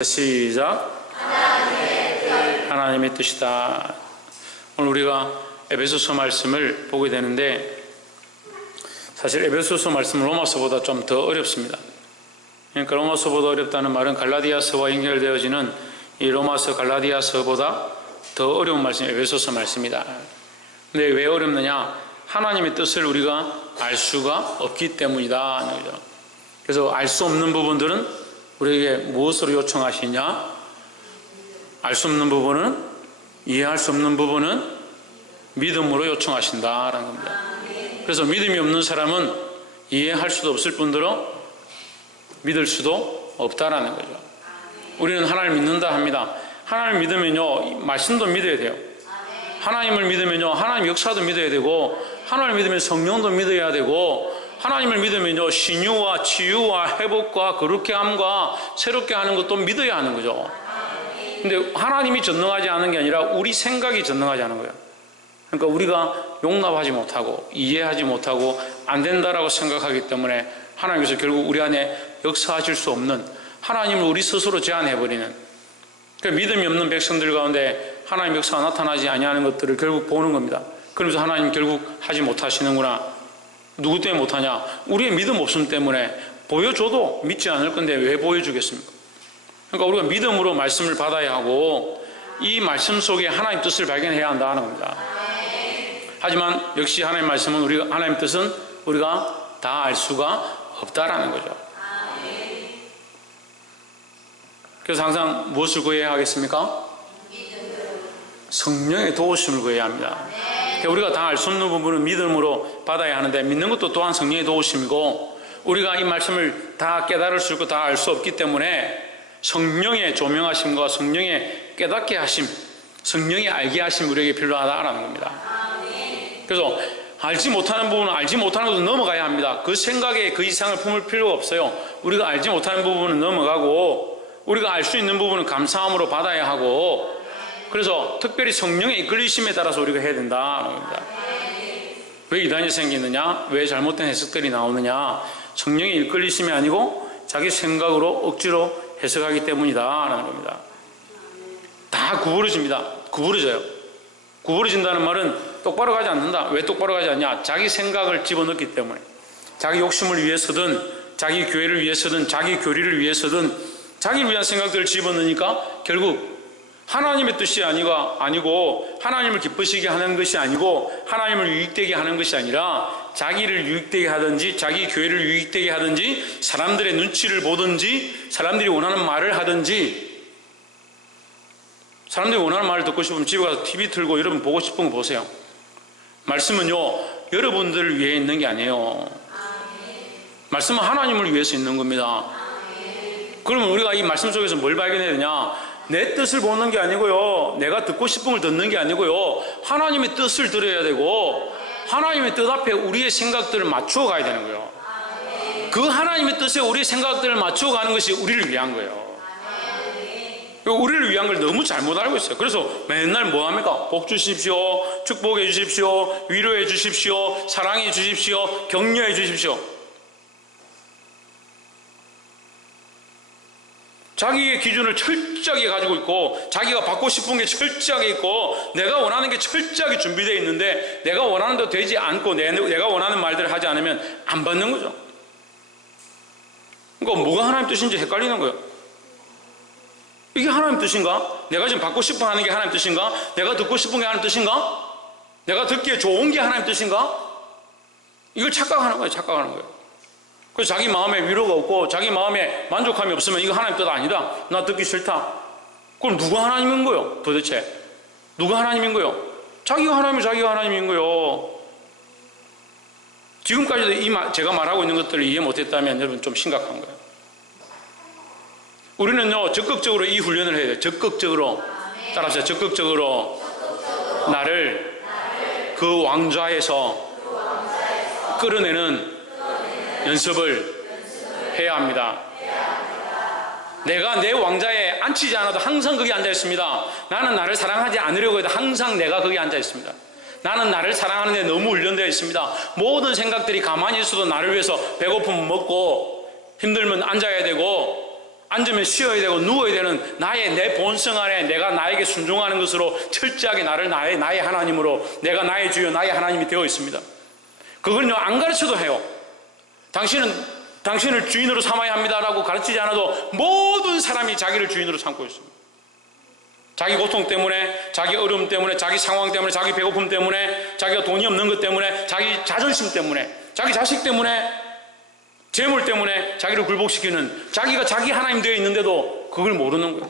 시작. 하나님의 뜻이다. 오늘 우리가 에베소서 말씀을 보게 되는데, 사실 에베소서 말씀은 로마서보다 좀 더 어렵습니다. 그러니까 로마서보다 어렵다는 말은 갈라디아서와 연결되어지는 이 로마서 갈라디아서보다 더 어려운 말씀이 에베소서 말씀이다. 근데 왜 어렵느냐? 하나님의 뜻을 우리가 알 수가 없기 때문이다. 그래서 알 수 없는 부분들은 우리에게 무엇으로 요청하시냐? 알 수 없는 부분은, 이해할 수 없는 부분은 믿음으로 요청하신다라는 겁니다. 그래서 믿음이 없는 사람은 이해할 수도 없을 뿐더러 믿을 수도 없다라는 거죠. 우리는 하나님을 믿는다 합니다. 하나님을 믿으면요, 말씀도 믿어야 돼요. 하나님을 믿으면요, 하나님 역사도 믿어야 되고, 하나님을 믿으면 성령도 믿어야 되고, 하나님을 믿으면요, 신유와 치유와 회복과 거룩게 함과 새롭게 하는 것도 믿어야 하는 거죠. 근데 하나님이 전능하지 않은 게 아니라 우리 생각이 전능하지 않은 거예요. 그러니까 우리가 용납하지 못하고 이해하지 못하고 안 된다라고 생각하기 때문에 하나님께서 결국 우리 안에 역사하실 수 없는, 하나님을 우리 스스로 제한해버리는, 그러니까 믿음이 없는 백성들 가운데 하나님 역사가 나타나지 아니하는 것들을 결국 보는 겁니다. 그러면서 하나님 결국 하지 못하시는구나. 누구 때문에 못하냐? 우리의 믿음 없음 때문에. 보여줘도 믿지 않을 건데 왜 보여주겠습니까? 그러니까 우리가 믿음으로 말씀을 받아야 하고, 이 말씀 속에 하나님 뜻을 발견해야 한다는 겁니다. 하지만 역시 하나님 말씀은, 하나님 뜻은 우리가 다 알 수가 없다라는 거죠. 그래서 항상 무엇을 구해야 하겠습니까? 성령의 도우심을 구해야 합니다. 우리가 다 알 수 없는 부분은 믿음으로 받아야 하는데, 믿는 것도 또한 성령의 도우심이고, 우리가 이 말씀을 다 깨달을 수 있고 다 알 수 없기 때문에 성령의 조명하심과 성령의 깨닫게 하심, 성령의 알게 하심 우리에게 필요하다라는 겁니다. 그래서 알지 못하는 부분은 알지 못하는 것도 넘어가야 합니다. 그 생각에 그 이상을 품을 필요가 없어요. 우리가 알지 못하는 부분은 넘어가고, 우리가 알 수 있는 부분은 감사함으로 받아야 하고, 그래서 특별히 성령의 이끌리심에 따라서 우리가 해야 된다는 겁니다. 왜 이단이 생기느냐? 왜 잘못된 해석들이 나오느냐? 성령의 이끌리심이 아니고 자기 생각으로 억지로 해석하기 때문이다라는 겁니다. 다 구부러집니다. 구부러져요. 구부러진다는 말은 똑바로 가지 않는다. 왜 똑바로 가지 않냐? 자기 생각을 집어넣기 때문에. 자기 욕심을 위해서든, 자기 교회를 위해서든, 자기 교리를 위해서든 자기를 위한 생각들을 집어넣으니까 결국 하나님의 뜻이 아니고, 하나님을 기쁘시게 하는 것이 아니고, 하나님을 유익되게 하는 것이 아니라 자기를 유익되게 하든지, 자기 교회를 유익되게 하든지, 사람들의 눈치를 보든지, 사람들이 원하는 말을 하든지. 사람들이 원하는 말을 듣고 싶으면 집에 가서 TV 틀고 여러분 보고 싶은 거 보세요. 말씀은요, 여러분들을 위해 있는 게 아니에요. 말씀은 하나님을 위해서 있는 겁니다. 그러면 우리가 이 말씀 속에서 뭘 발견해야 되냐? 내 뜻을 보는 게 아니고요, 내가 듣고 싶은 걸 듣는 게 아니고요, 하나님의 뜻을 들어야 되고, 하나님의 뜻 앞에 우리의 생각들을 맞추어 가야 되는 거예요. 그 하나님의 뜻에 우리의 생각들을 맞추어 가는 것이 우리를 위한 거예요. 우리를 위한 걸 너무 잘못 알고 있어요. 그래서 맨날 뭐 합니까? 복 주십시오, 축복해 주십시오, 위로해 주십시오, 사랑해 주십시오, 격려해 주십시오. 자기의 기준을 철저하게 가지고 있고, 자기가 받고 싶은 게 철저하게 있고, 내가 원하는 게 철저하게 준비되어 있는데, 내가 원하는 대로 되지 않고 내가 원하는 말들을 하지 않으면 안 받는 거죠. 그러니까 뭐가 하나님 뜻인지 헷갈리는 거예요. 이게 하나님 뜻인가? 내가 지금 받고 싶어 하는 게 하나님 뜻인가? 내가 듣고 싶은 게 하나님 뜻인가? 내가 듣기에 좋은 게 하나님 뜻인가? 이걸 착각하는 거예요. 착각하는 거예요. 그래서 자기 마음에 위로가 없고 자기 마음에 만족함이 없으면 이거 하나님 뜻 아니다, 나 듣기 싫다. 그럼 누가 하나님인 거예요? 도대체 누가 하나님인 거예요? 자기가 하나님인 거예요. 지금까지도 제가 말하고 있는 것들을 이해 못했다면 여러분 좀 심각한 거예요. 우리는요, 적극적으로 이 훈련을 해야 돼요. 적극적으로. 따라하세요. 적극적으로 나를 그 왕좌에서 끌어내는 연습을 해야 합니다. 내가 내 왕좌에 앉히지 않아도 항상 거기 앉아 있습니다. 나는 나를 사랑하지 않으려고 해도 항상 내가 거기 앉아 있습니다. 나는 나를 사랑하는 데 너무 훈련되어 있습니다. 모든 생각들이 가만히 있어도 나를 위해서 배고프면 먹고 힘들면 앉아야 되고 앉으면 쉬어야 되고 누워야 되는 내 본성 안에 내가 나에게 순종하는 것으로 철저하게 나를 나의 하나님으로, 내가 나의 주여 나의 하나님이 되어 있습니다. 그걸요 안 가르쳐도 해요. 당신을 주인으로 삼아야 합니다라고 가르치지 않아도 모든 사람이 자기를 주인으로 삼고 있습니다. 자기 고통 때문에, 자기 어려움 때문에, 자기 상황 때문에, 자기 배고픔 때문에, 자기가 돈이 없는 것 때문에, 자기 자존심 때문에, 자기 자식 때문에, 재물 때문에 자기를 굴복시키는, 자기가 자기 하나님 되어 있는데도 그걸 모르는 거예요.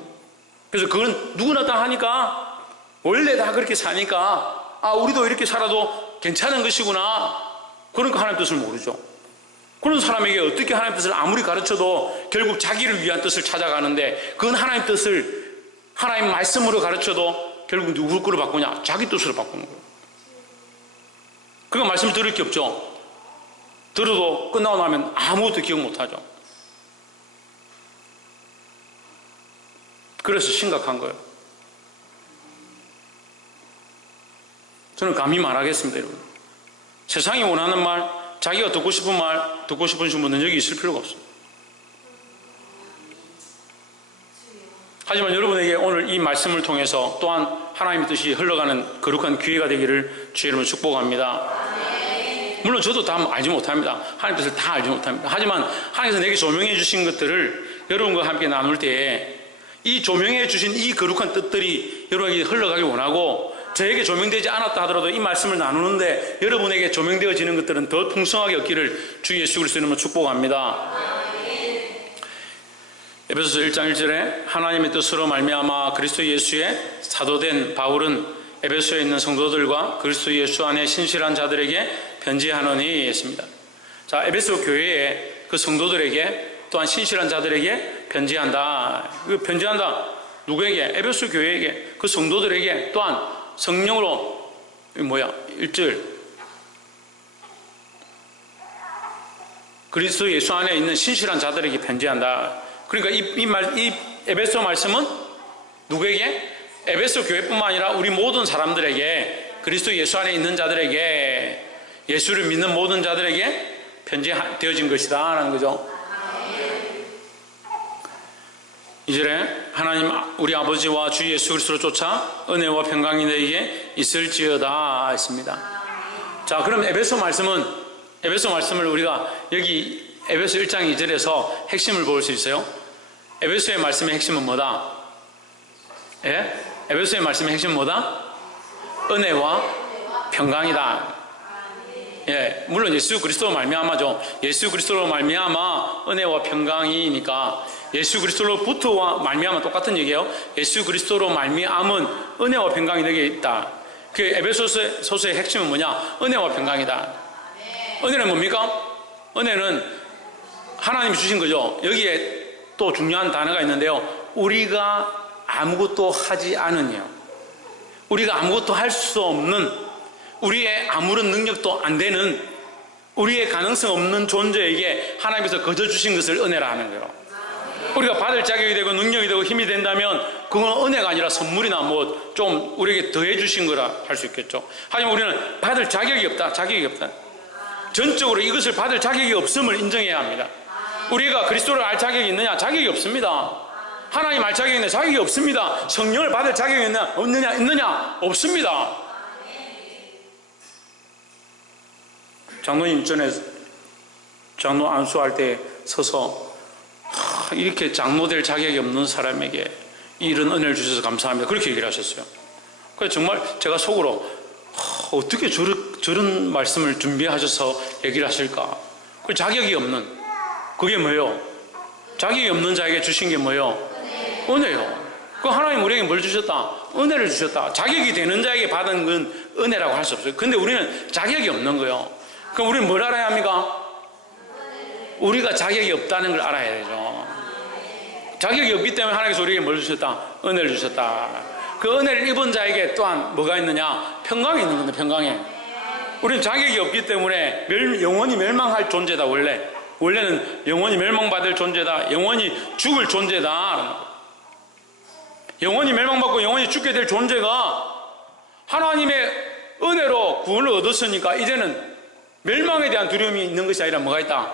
그래서 그건 누구나 다 하니까, 원래 다 그렇게 사니까 우리도 이렇게 살아도 괜찮은 것이구나. 그러니까 하나님 뜻을 모르죠. 그런 사람에게 어떻게 하나님 뜻을 아무리 가르쳐도 결국 자기를 위한 뜻을 찾아가는데, 그건 하나님 뜻을 하나님 말씀으로 가르쳐도 결국 누구 거로 바꾸냐? 자기 뜻으로 바꾸는 거예요. 그러니까 말씀 들을 게 없죠. 들어도 끝나고 나면 아무것도 기억 못하죠. 그래서 심각한 거예요. 저는 감히 말하겠습니다, 여러분. 세상이 원하는 말, 자기가 듣고 싶은 말, 듣고 싶으신 분은 여기 있을 필요가 없어요. 하지만 여러분에게 오늘 이 말씀을 통해서 또한 하나님의 뜻이 흘러가는 거룩한 기회가 되기를 주의 이름으로 축복합니다. 물론 저도 다 알지 못합니다. 하나님 뜻을 다 알지 못합니다. 하지만 하나님께서 내게 조명해 주신 것들을 여러분과 함께 나눌 때에 이 조명해 주신 이 거룩한 뜻들이 여러분에게 흘러가길 원하고, 저에게 조명되지 않았다 하더라도 이 말씀을 나누는데 여러분에게 조명되어지는 것들은 더 풍성하게 얻기를 주 예수 그리스도 이름으로 축복합니다. 에베소서 1장 1절에 하나님의 뜻으로 말미암아 그리스도 예수의 사도된 바울은 에베소에 있는 성도들과 그리스도 예수 안에 신실한 자들에게 편지하노니 했습니다. 자, 에베소 교회에 그 성도들에게 또한 신실한 자들에게 편지한다. 그 편지한다. 누구에게? 에베소 교회에게, 그 성도들에게, 또한 성령으로 1절 그리스도 예수 안에 있는 신실한 자들에게 편지한다. 그러니까 이 에베소 말씀은 누구에게? 에베소 교회뿐만 아니라 우리 모든 사람들에게, 그리스도 예수 안에 있는 자들에게, 예수를 믿는 모든 자들에게 편지되어진 것이다 라는 거죠. 이절에 하나님 우리 아버지와 주 예수 그리스도를 쫓아 은혜와 평강이 너희에게 있을지어다 했습니다. 자, 그럼 에베소 말씀을 우리가 여기 에베소 1장 2절에서 핵심을 볼 수 있어요. 에베소의 말씀의 핵심은 뭐다? 예? 에베소의 말씀의 핵심은 뭐다? 은혜와 평강이다. 예, 물론 예수 그리스도로 말미암아죠. 예수 그리스도로 말미암아 은혜와 평강이니까 예수 그리스도로부터와 말미암아 똑같은 얘기예요. 예수 그리스도로 말미암은 은혜와 평강이 너에게 있다. 그 에베소서의 핵심은 뭐냐? 은혜와 평강이다. 은혜는 뭡니까? 은혜는 하나님이 주신 거죠. 여기에 또 중요한 단어가 있는데요. 우리가 아무것도 하지 않으며, 우리가 아무것도 할 수 없는, 우리의 아무런 능력도 안 되는, 우리의 가능성 없는 존재에게 하나님께서 거저 주신 것을 은혜라 하는 거예요. 우리가 받을 자격이 되고 능력이 되고 힘이 된다면 그건 은혜가 아니라 선물이나 뭐 좀 우리에게 더해 주신 거라 할 수 있겠죠. 하지만 우리는 받을 자격이 없다. 전적으로 이것을 받을 자격이 없음을 인정해야 합니다. 우리가 그리스도를 알 자격이 있느냐? 자격이 없습니다. 하나님 알 자격이 있느냐? 자격이 없습니다. 성령을 받을 자격이 있느냐? 있느냐? 없습니다. 장로님 전에 장로 안수할 때 서서 이렇게 장로 될 자격이 없는 사람에게 이런 은혜를 주셔서 감사합니다. 그렇게 얘기를 하셨어요. 그래서 정말 제가 속으로 어떻게 저런 말씀을 준비하셔서 얘기를 하실까? 그 자격이 없는, 그게 뭐예요? 자격이 없는 자에게 주신 게 뭐예요? 은혜요. 그 하나님 우리에게 뭘 주셨다? 은혜를 주셨다. 자격이 되는 자에게 받은 건 은혜라고 할 수 없어요. 근데 우리는 자격이 없는 거예요. 그럼 우리는 뭘 알아야 합니까? 우리가 자격이 없다는 걸 알아야 되죠. 자격이 없기 때문에 하나님께서 우리에게 뭘 주셨다? 은혜를 주셨다. 그 은혜를 입은 자에게 또한 뭐가 있느냐? 평강이 있는 건데, 평강에. 우리는 자격이 없기 때문에 영원히 멸망할 존재다. 원래는 영원히 멸망받을 존재다. 영원히 죽을 존재다. 영원히 멸망받고 영원히 죽게 될 존재가 하나님의 은혜로 구원을 얻었으니까 이제는 멸망에 대한 두려움이 있는 것이 아니라 뭐가 있다?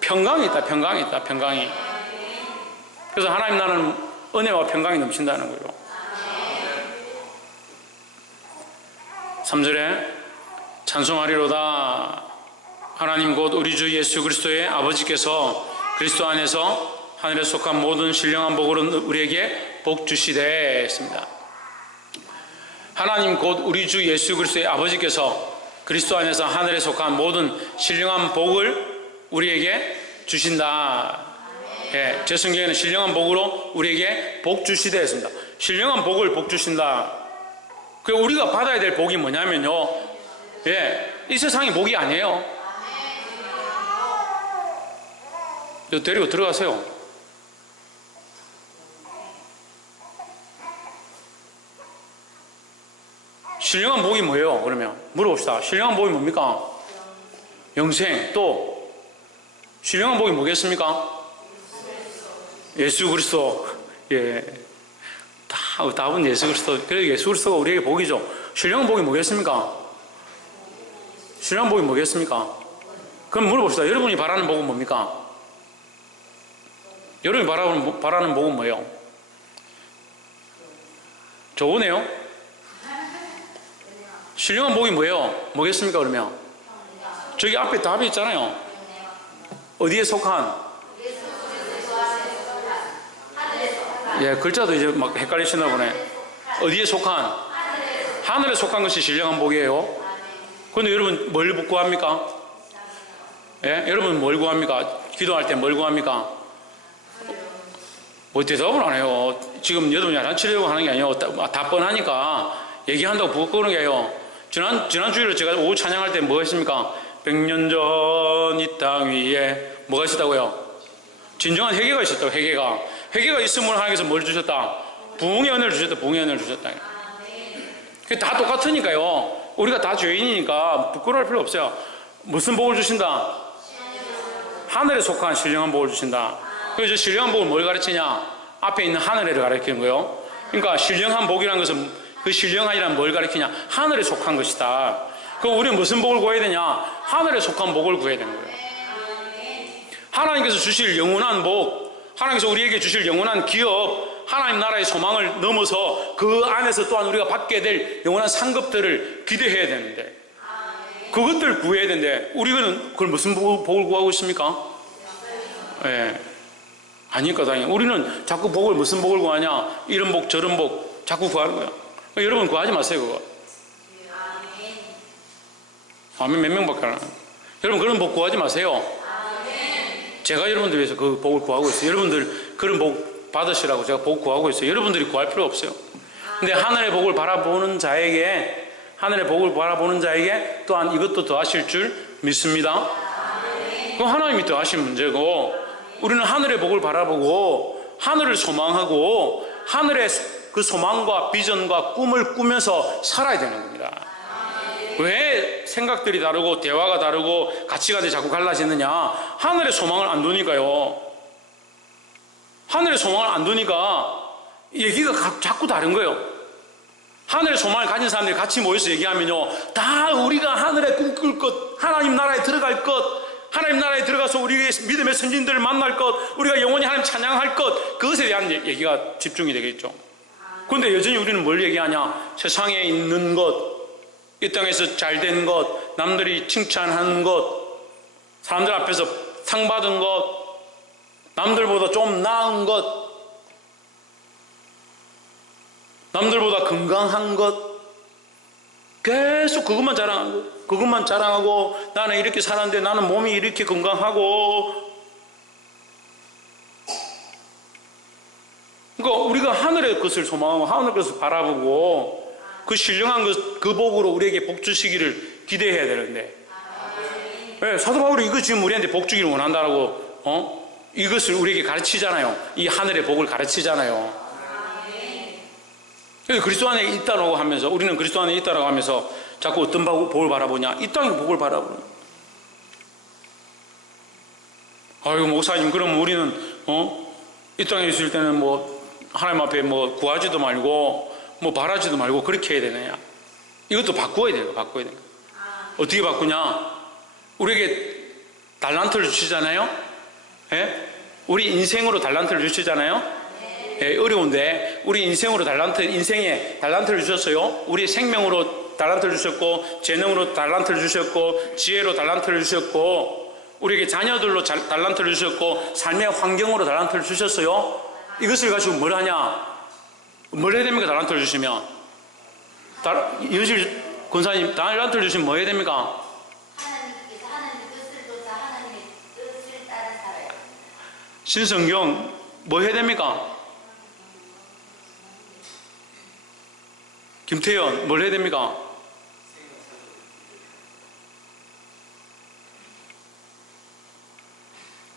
평강이 있다. 평강이 있다. 평강이. 그래서 하나님 나라는 은혜와 평강이 넘친다는 거예요. 3절에 찬송하리로다. 하나님 곧 우리 주 예수 그리스도의 아버지께서 그리스도 안에서 하늘에 속한 모든 신령한 복으로 우리에게 복 주시되 했습니다. 하나님 곧 우리 주 예수 그리스도의 아버지께서 그리스도 안에서 하늘에 속한 모든 신령한 복을 우리에게 주신다. 예, 제 성경에는 신령한 복으로 우리에게 복 주시되 했습니다. 신령한 복을 복 주신다. 그 우리가 받아야 될 복이 뭐냐면요, 예, 이 세상의 복이 아니에요. 이거 데리고 들어가세요. 신령한 복이 뭐예요? 그러면 물어봅시다. 신령한 복이 뭡니까? 영생. 또 신령한 복이 뭐겠습니까? 예수 그리스도. 예, 답은 예수 그리스도. 그래서 예수 그리스도가 우리에게 복이죠. 신령한 복이 뭐겠습니까? 신령한 복이 뭐겠습니까? 그럼 물어봅시다. 여러분이 바라는 복은 뭡니까? 여러분이 바라는 복은 뭐예요? 좋으네요. 신령한 복이 뭐예요? 뭐겠습니까? 그러면 저기 앞에 답이 있잖아요. 어디에 속한? 예, 글자도 이제 막 헷갈리시나 보네. 어디에 속한? 하늘에 속한 것이 신령한 복이에요. 그런데 여러분 뭘 구합니까? 예? 여러분 뭘 구합니까? 기도할 때 뭘 구합니까? 뭐 대답을 안 해요. 지금 여러분이 야단치려고 하는 게 아니에요. 다 뻔하니까 얘기한다고 부끄러운 게 아니에요. 지난 주일에 제가 오후 찬양할 때 뭐 했습니까? 100년 전 이 땅 위에 뭐가 있었다고요? 진정한 회개가 있었다고. 회개가 있으면 하나님께서 뭘 주셨다? 부흥의 은혜를 주셨다. 부흥의 은혜를 주셨다. 그게 다 똑같으니까요. 우리가 다 죄인이니까 부끄러워할 필요 없어요. 무슨 복을 주신다? 하늘에 속한 신령한 복을 주신다. 그래서 신령한 복을 뭘 가르치냐? 앞에 있는 하늘에를 가르치는 거예요. 그러니까 신령한 복이라는 것은, 그 신령한이란 뭘 가르치냐? 하늘에 속한 것이다. 그럼 우리는 무슨 복을 구해야 되냐? 하늘에 속한 복을 구해야 되는 거예요. 하나님께서 주실 영원한 복, 하나님께서 우리에게 주실 영원한 기업, 하나님 나라의 소망을 넘어서 그 안에서 또한 우리가 받게 될 영원한 상급들을 기대해야 되는데, 그것들을 구해야 되는데 우리는 그걸 무슨 복을 구하고 있습니까? 예. 아니니까 당연히 우리는 자꾸 복을, 무슨 복을 구하냐? 이런 복 저런 복 자꾸 구하는 거야. 여러분 구하지 마세요. 그거 아멘. 몇 명밖에 안 해요. 여러분 그런 복 구하지 마세요. 제가 여러분들 위해서 그 복을 구하고 있어요. 여러분들 그런 복 받으시라고 제가 복 구하고 있어요. 여러분들이 구할 필요 없어요. 근데 하늘의 복을 바라보는 자에게, 하늘의 복을 바라보는 자에게 또한 이것도 더하실 줄 믿습니다. 그건 하나님이 더하실 문제고, 우리는 하늘의 복을 바라보고 하늘을 소망하고 하늘의 그 소망과 비전과 꿈을 꾸면서 살아야 되는 겁니다. 왜 생각들이 다르고 대화가 다르고 가치관이 자꾸 갈라지느냐? 하늘의 소망을 안 두니까요. 하늘의 소망을 안 두니까 얘기가 자꾸 다른 거예요. 하늘의 소망을 가진 사람들이 같이 모여서 얘기하면요, 다 우리가 하늘에 꿈꿀 것, 하나님 나라에 들어갈 것, 하나님 나라에 들어가서 우리의 믿음의 선진들을 만날 것, 우리가 영원히 하나님 찬양할 것, 그것에 대한 얘기가 집중이 되겠죠. 그런데 여전히 우리는 뭘 얘기하냐? 세상에 있는 것, 이 땅에서 잘된 것, 남들이 칭찬하는 것, 사람들 앞에서 상 받은 것, 남들보다 좀 나은 것, 남들보다 건강한 것, 계속 그것만 자랑하고 나는 이렇게 살았는데 나는 몸이 이렇게 건강하고. 그러니까 우리가 하늘의 것을 소망하고 하늘의 것을 바라보고 그 신령한 것, 그 복으로 우리에게 복 주시기를 기대해야 되는데, 네, 사도 바울이 이거 지금 우리한테 복 주기를 원한다라고 이것을 우리에게 가르치잖아요. 이 하늘의 복을 가르치잖아요. 그래서 그리스도 안에 있다라고 하면서, 우리는 그리스도 안에 있다라고 하면서 자꾸 어떤 복을 바라보냐? 이 땅의 복을 바라보냐? 아이고 목사님, 그럼 우리는 이 땅에 있을 때는 뭐 하나님 앞에 뭐 구하지도 말고 뭐 바라지도 말고 그렇게 해야 되느냐? 이것도 바꿔야 돼요. 바꿔야 돼요. 어떻게 바꾸냐? 우리에게 달란트를 주시잖아요. 예? 우리 인생으로 달란트를 주시잖아요. 예, 어려운데 우리 인생으로 인생에 달란트를 주셨어요. 우리 생명으로 달란트를 주셨고, 재능으로 달란트를 주셨고, 지혜로 달란트를 주셨고, 우리에게 자녀들로 달란트를 주셨고, 삶의 환경으로 달란트를 주셨어요. 이것을 가지고 뭘 하냐? 뭘 해야 됩니까? 달란트를 주시면. 이현실 권사님, 달란트를 주시면 뭐 해야 됩니까? 하나님께서 하나님 뜻을 쫓아 하나님의 뜻을 따라 살아요. 신성경 뭐 해야 됩니까? 김태현 뭘 해야 됩니까?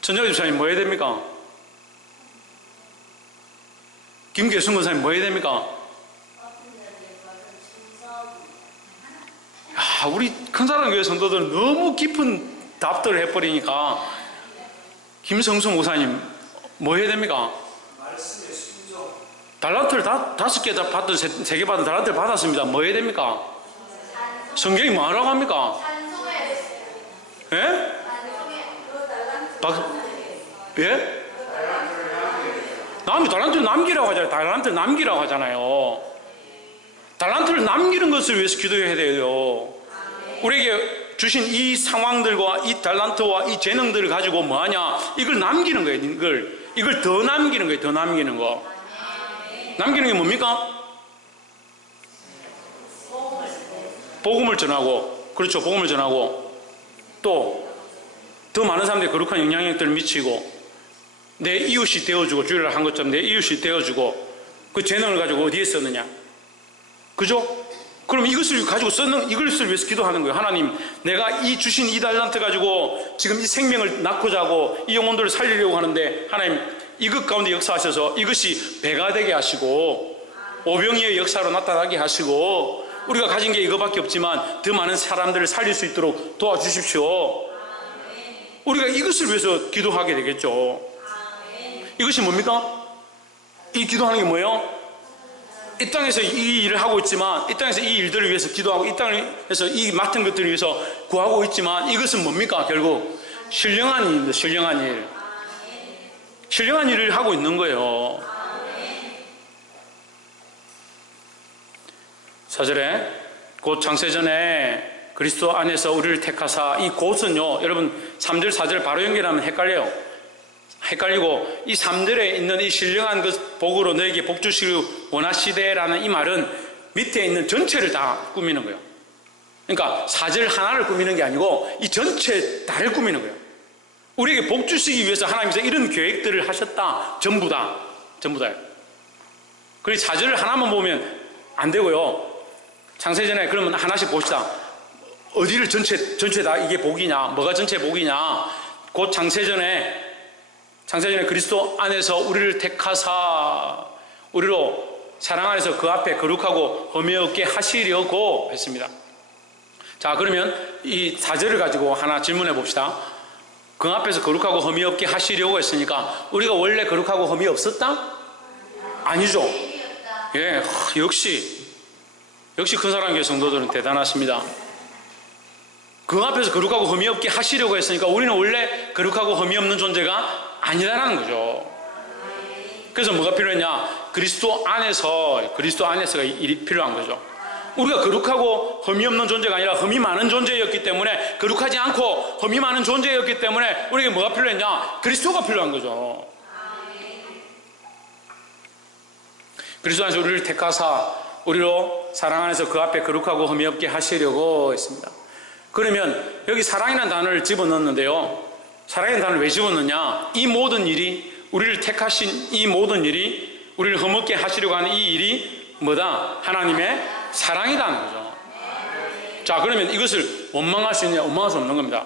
전자기 집사님 뭐 해야 됩니까? 김계순 권사님 뭐 해야 됩니까? 야, 우리 큰사랑교회 성도들은 너무 깊은 답들을 해버리니까. 김성수 목사님 뭐 해야 됩니까? 말씀의 순종. 달란트를 5개 받든 3개 받든 달란트를 받았습니다. 뭐 해야 됩니까? 성경이 뭐 하라고 합니까? 예? 예? 달란트를 남기라고 하잖아요. 달란트를 남기라고 하잖아요. 달란트를 남기는 것을 위해서 기도해야 돼요. 우리에게 주신 이 상황들과 이 달란트와 이 재능들을 가지고 뭐 하냐? 이걸 남기는 거예요. 이걸 더 남기는 거예요. 더 남기는 거. 남기는 게 뭡니까? 복음을 전하고, 그렇죠. 복음을 전하고, 또 더 많은 사람들이 거룩한 영향력들을 미치고, 내 이웃이 되어주고, 주일날 한 것처럼 내 이웃이 되어주고, 그 재능을 가지고 어디에 썼느냐? 그죠? 그럼 이것을 가지고 이것을 위해서 기도하는 거예요. 하나님, 내가 이 주신 이 달란트 가지고 지금 이 생명을 낳고자 하고 이 영혼들을 살리려고 하는데, 하나님 이것 가운데 역사하셔서 이것이 배가 되게 하시고 오병이의 역사로 나타나게 하시고, 우리가 가진 게 이거밖에 없지만 더 많은 사람들을 살릴 수 있도록 도와주십시오. 우리가 이것을 위해서 기도하게 되겠죠. 이것이 뭡니까? 이 기도하는 게 뭐예요? 이 땅에서 이 일을 하고 있지만, 이 땅에서 이 일들을 위해서 기도하고, 이 땅에서 이 맡은 것들을 위해서 구하고 있지만, 이것은 뭡니까? 결국 신령한 일입니다. 신령한 일. 신령한 일을 하고 있는 거예요. 4절에 곧 창세전에 그리스도 안에서 우리를 택하사, 이 곧은요, 여러분 3절 4절 바로 연결하면 헷갈리고, 이 3절에 있는 이 신령한 그 복으로 너에게 복 주시기 원하시되라는 이 말은 밑에 있는 전체를 다 꾸미는 거예요. 그러니까 4절 하나를 꾸미는 게 아니고 이 전체 다를 꾸미는 거예요. 우리에게 복 주시기 위해서 하나님께서 이런 계획들을 하셨다. 전부 다예요. 그래서 4절을 하나만 보면 안 되고요. 창세전에 그러면 하나씩 봅시다. 어디를 전체 다 이게 복이냐? 뭐가 전체 복이냐? 곧 창세전에 그리스도 안에서 우리를 택하사 우리로 사랑 안에서 그 앞에 거룩하고 흠이 없게 하시려고 했습니다. 자, 그러면 이 4절을 가지고 하나 질문해 봅시다. 그 앞에서 거룩하고 흠이 없게 하시려고 했으니까 우리가 원래 거룩하고 흠이 없었다? 아니죠. 예, 역시 큰사랑교회 성도들은 대단하십니다. 그 앞에서 거룩하고 흠이 없게 하시려고 했으니까 우리는 원래 거룩하고 흠이 없는 존재가 아니다라는 거죠. 그래서 뭐가 필요했냐? 그리스도 안에서가 일이 필요한 거죠. 우리가 거룩하고 흠이 없는 존재가 아니라 흠이 많은 존재였기 때문에, 거룩하지 않고 흠이 많은 존재였기 때문에 우리에게 뭐가 필요했냐? 그리스도가 필요한 거죠. 그리스도 안에서 우리를 택하사 우리로 사랑 안에서 그 앞에 거룩하고 흠이 없게 하시려고 했습니다. 그러면 여기 사랑이라는 단어를 집어넣었는데요. 사랑이라는 단어를 왜 집어넣냐? 이 모든 일이, 우리를 택하신 이 모든 일이, 우리를 흠없게 하시려고 하는 이 일이 뭐다? 하나님의 사랑이라는 거죠. 자, 그러면 이것을 원망할 수 있느냐? 원망할 수 없는 겁니다.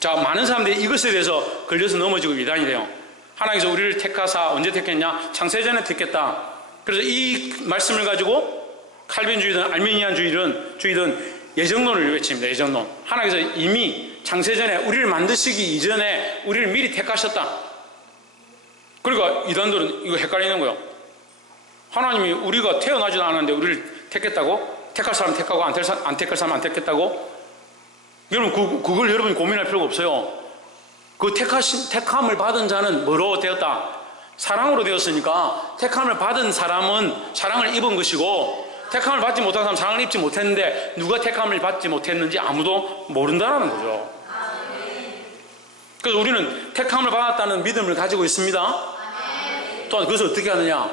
자, 많은 사람들이 이것에 대해서 걸려서 넘어지고 이단이 돼요. 하나님께서 우리를 택하사 언제 택했냐? 창세전에 택했다. 그래서 이 말씀을 가지고 칼빈주의든 알미니안주의든 예정론을 외칩니다. 예정론. 하나님께서 이미 창세전에 우리를 만드시기 이전에 우리를 미리 택하셨다. 그러니까 이단들은 이거 헷갈리는 거예요. 하나님이 우리가 태어나지도 않았는데 우리를 택했다고? 택할 사람 택하고 안 택할 사람 안 택했다고? 여러분 그걸 여러분이 고민할 필요가 없어요. 그 택함을 받은 자는 뭐로 되었다? 사랑으로 되었으니까 택함을 받은 사람은 사랑을 입은 것이고 택함을 받지 못한 사람은 사랑을 입지 못했는데 누가 택함을 받지 못했는지 아무도 모른다는 거죠. 그래서 우리는 택함을 받았다는 믿음을 가지고 있습니다. 또한 그것을 어떻게 하느냐?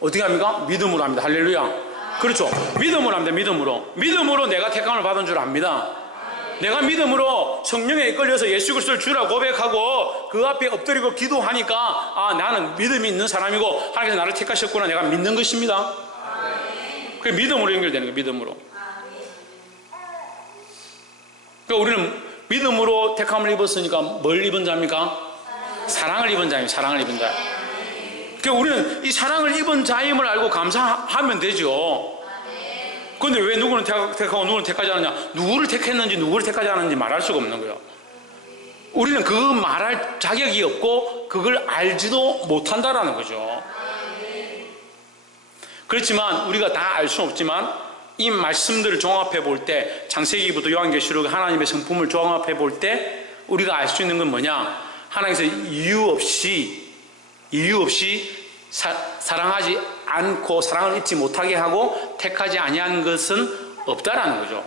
어떻게 합니까? 믿음으로 합니다. 할렐루야. 그렇죠. 믿음으로 합니다. 믿음으로 내가 택함을 받은 줄 압니다. 내가 믿음으로 성령에 이끌려서 예수 그리스도를 주라 고백하고 그 앞에 엎드리고 기도하니까 나는 믿음이 있는 사람이고 하나님께서 나를 택하셨구나 내가 믿는 것입니다. 그게 믿음으로 연결되는 거예요. 믿음으로. 그러니까 우리는 믿음으로 택함을 입었으니까 뭘 입은 자입니까? 사랑을 입은 자입니다. 사랑을 입은 자. 그러니까 우리는 이 사랑을 입은 자임을 알고 감사하면 되죠. 그런데 왜 누구는 택하고 누구는 택하지 않느냐? 누구를 택했는지 누구를 택하지 않았는지 말할 수가 없는 거예요. 우리는 그 말할 자격이 없고 그걸 알지도 못한다라는 거죠. 그렇지만 우리가 다 알 수는 없지만 이 말씀들을 종합해 볼 때 창세기부터 요한계시록 하나님의 성품을 종합해 볼 때 우리가 알 수 있는 건 뭐냐? 하나님께서 이유 없이 사랑하지 않고 사랑을 잊지 못하게 하고 택하지 아니한 것은 없다라는 거죠.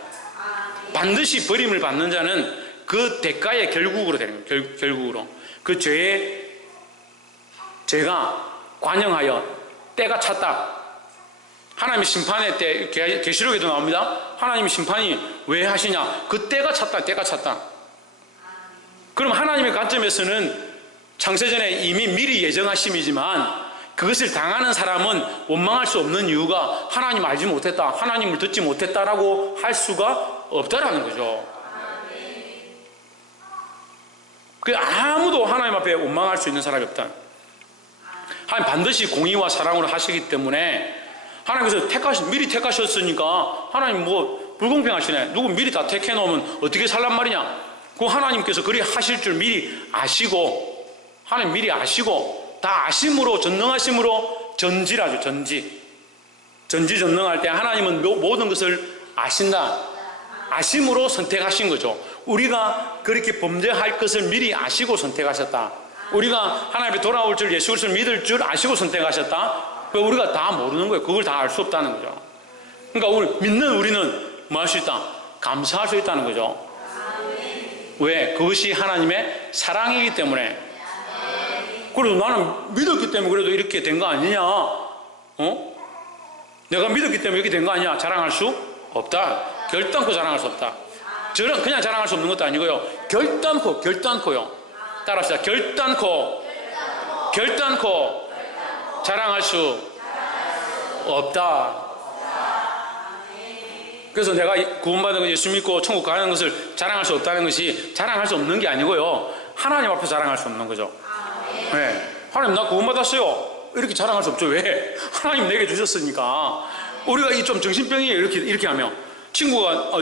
반드시 버림을 받는 자는 그 대가의 결국으로 되는 거예요. 결국으로 그 죄가 관영하여 때가 찼다. 하나님의 심판의 때 계시록에도 나옵니다. 하나님의 심판이 왜 하시냐? 그 때가 찼다. 그럼 하나님의 관점에서는 창세전에 이미 미리 예정하심이지만 그것을 당하는 사람은 원망할 수 없는 이유가 하나님 알지 못했다, 하나님을 듣지 못했다라고 할 수가 없다라는 거죠. 그 아무도 하나님 앞에 원망할 수 있는 사람이 없다. 하나님 반드시 공의와 사랑으로 하시기 때문에 하나님께서 미리 택하셨으니까 하나님 불공평하시네. 누구 미리 다 택해 놓으면 어떻게 살란 말이냐? 그 하나님께서 그리 하실 줄 미리 아시고 하나님 미리 아시고 다 아심으로 전능하심으로 전지라죠. 전지전능할 때 하나님은 모든 것을 아신다. 아심으로 선택하신 거죠. 우리가 그렇게 범죄할 것을 미리 아시고 선택하셨다. 우리가 하나님 앞에 돌아올 줄 예수 그리스도를 믿을 줄 아시고 선택하셨다. 우리가 다 모르는 거예요. 그걸 다 알 수 없다는 거죠. 그러니까 우리는 뭐 할 수 있다? 감사할 수 있다는 거죠. 왜? 그것이 하나님의 사랑이기 때문에. 그래도 나는 믿었기 때문에 그래도 이렇게 된 거 아니냐? 내가 믿었기 때문에 이렇게 된 거 아니냐? 자랑할 수 없다. 결단코 자랑할 수 없다. 저는 그냥 자랑할 수 없는 것도 아니고요. 결단코요. 따라합시다. 결단코 자랑할 수 없다. 그래서 내가 구원받은 거 예수 믿고 천국 가는 것을 자랑할 수 없다는 것이 자랑할 수 없는 게 아니고요. 하나님 앞에 자랑할 수 없는 거죠. 네. 하나님 나 구원받았어요. 이렇게 자랑할 수 없죠. 왜? 하나님 내게 주셨으니까. 우리가 이 좀 정신병이에요. 이렇게 하면 친구가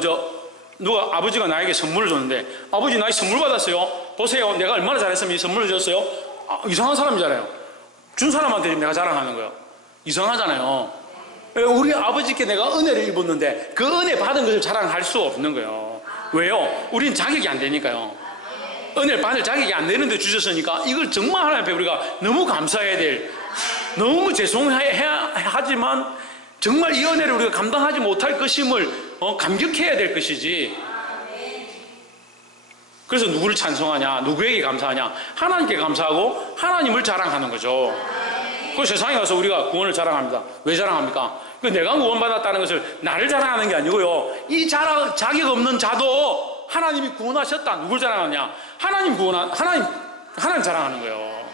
누가 아버지가 나에게 선물을 줬는데 아버지 나 선물 받았어요. 보세요. 내가 얼마나 잘했으면 이 선물을 줬어요. 이상한 사람이잖아요. 준 사람한테 내가 자랑하는 거예요. 이상하잖아요. 우리 아버지께 내가 은혜를 입었는데 그 은혜 받은 것을 자랑할 수 없는 거예요. 왜요? 우리는 자격이 안 되니까요. 은혜를 받을 자격이 안 되는데 주셨으니까 이걸 정말 하나님 앞에 우리가 너무 감사해야 될, 너무 죄송해야 하지만 정말 이 은혜를 우리가 감당하지 못할 것임을 감격해야 될 것이지. 그래서 누구를 찬송하냐? 누구에게 감사하냐? 하나님께 감사하고 하나님을 자랑하는 거죠. 그 세상에 가서 우리가 구원을 자랑합니다. 왜 자랑합니까? 내가 구원받았다는 것을 나를 자랑하는 게 아니고요. 이 자격 없는 자도 하나님이 구원하셨다. 누굴 자랑하느냐? 하나님 자랑하는 거예요.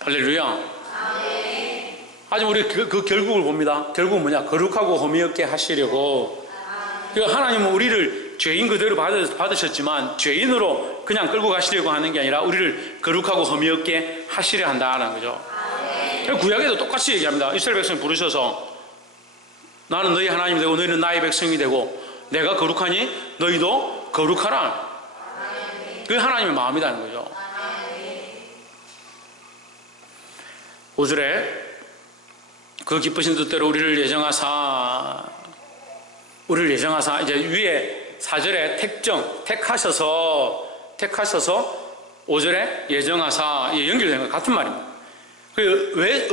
할렐루야. 하지만 우리 그 결국을 봅니다. 결국은 뭐냐? 거룩하고 흠이 없게 하시려고. 하나님은 우리를 죄인 그대로 받으셨지만 죄인으로 그냥 끌고 가시려고 하는 게 아니라 우리를 거룩하고 흠이 없게 하시려 한다는 거죠. 구약에도 똑같이 얘기합니다. 이스라엘 백성 부르셔서 나는 너희 하나님이 되고 너희는 나의 백성이 되고 내가 거룩하니 너희도 거룩하라. 그게 하나님의 마음이라는 거죠. 5절에 그 기쁘신 뜻대로 우리를 예정하사 이제 위에 4절에 택하셔서 5절에 예정하사 연결되는 것 같은 말입니다. 왜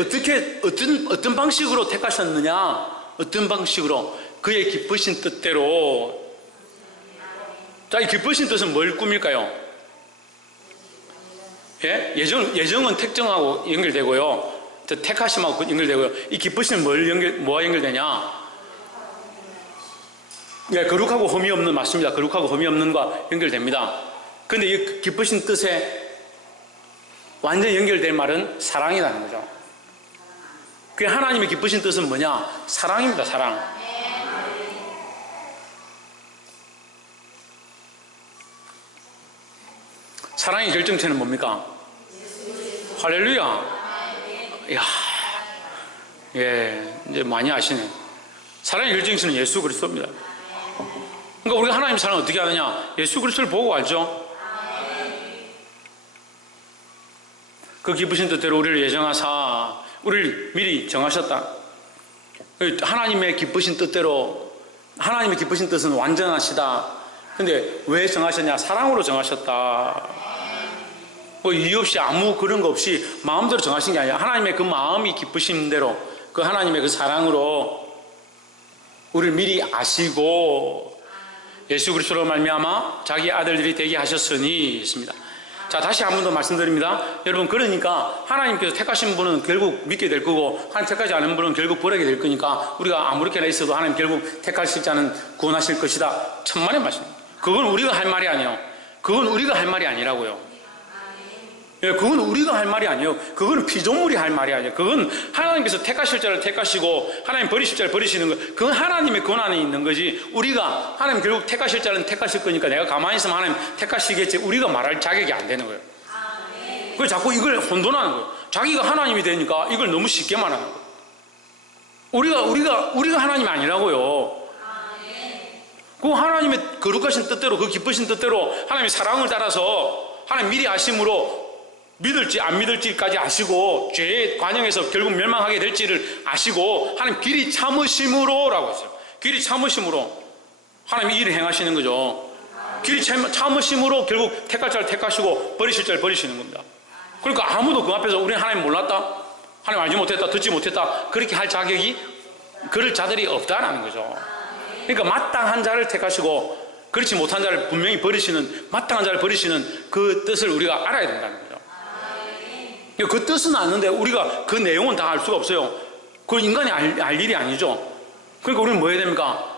어떤 방식으로 택하셨느냐? 어떤 방식으로? 그의 기쁘신 뜻대로. 자, 이 기쁘신 뜻은 뭘 꾸밀까요? 예? 예정은 택정하고 연결되고요. 택하심하고 연결되고요. 이 기쁘심은 뭐와 연결되냐? 예, 거룩하고 흠이 없는, 맞습니다. 거룩하고 흠이 없는과 연결됩니다. 근데 이 기쁘신 뜻에 완전히 연결될 말은 사랑이라는 거죠. 그 하나님의 기쁘신 뜻은 뭐냐? 사랑입니다, 사랑. 사랑의 결정체는 뭡니까? 할렐루야. 이야, 예, 이제 많이 아시네. 사랑의 결정체는 예수 그리스도입니다. 그러니까 우리가 하나님 사랑을 어떻게 하느냐? 예수 그리스도를 보고 알죠. 그 기쁘신 뜻대로 우리를 예정하사 우리를 미리 정하셨다. 하나님의 기쁘신 뜻대로, 하나님의 기쁘신 뜻은 완전하시다. 근데 왜 정하셨냐? 사랑으로 정하셨다. 뭐 이유 없이 아무 그런 거 없이 마음대로 정하신 게 아니라 하나님의 그 마음이 기쁘신 대로, 그 하나님의 그 사랑으로 우리를 미리 아시고 예수 그리스도로 말미암아 자기 아들들이 되게 하셨으니 있습니다. 자, 다시 한 번 더 말씀드립니다. 여러분, 그러니까 하나님께서 택하신 분은 결국 믿게 될 거고, 하나님 택하지 않은 분은 결국 버리게 될 거니까, 우리가 아무렇게나 있어도 하나님 결국 택하실 자는 구원하실 것이다. 천만의 말씀입니다. 그건 우리가 할 말이 아니에요. 그건 우리가 할 말이 아니라고요. 예, 그건 우리가 할 말이 아니에요. 그건 피조물이 할 말이 아니에요. 그건 하나님께서 택하실 자를 택하시고 하나님 버리실 자를 버리시는 거, 그건 하나님의 권한에 있는 거지. 우리가 하나님 결국 택하실 자는 택하실 거니까 내가 가만히 있으면 하나님 택하시겠지, 우리가 말할 자격이 안 되는 거예요. 그래서 자꾸 이걸 혼돈하는 거예요. 자기가 하나님이 되니까 이걸 너무 쉽게 말하는 거예요. 우리가 하나님이 아니라고요. 그 하나님의 거룩하신 뜻대로, 그 기쁘신 뜻대로 하나님의 사랑을 따라서 하나님 미리 아심으로 믿을지 안 믿을지까지 아시고, 죄의 관영에서 결국 멸망하게 될지를 아시고, 하나님 길이 참으심으로 라고 했어요. 길이 참으심으로 하나님이 일을 행하시는 거죠. 길이 참으심으로 결국 택할 자를 택하시고 버리실 자를 버리시는 겁니다. 그러니까 아무도 그 앞에서 우리는 하나님 몰랐다, 하나님 알지 못했다, 듣지 못했다, 그렇게 할 자격이, 그럴 자들이 없다라는 거죠. 그러니까 마땅한 자를 택하시고 그렇지 못한 자를 분명히 버리시는, 마땅한 자를 버리시는 그 뜻을 우리가 알아야 된다는 거죠. 그 뜻은 아는데 우리가 그 내용은 다 알 수가 없어요. 그건 인간이 알 일이 아니죠. 그러니까 우리는 뭐 해야 됩니까?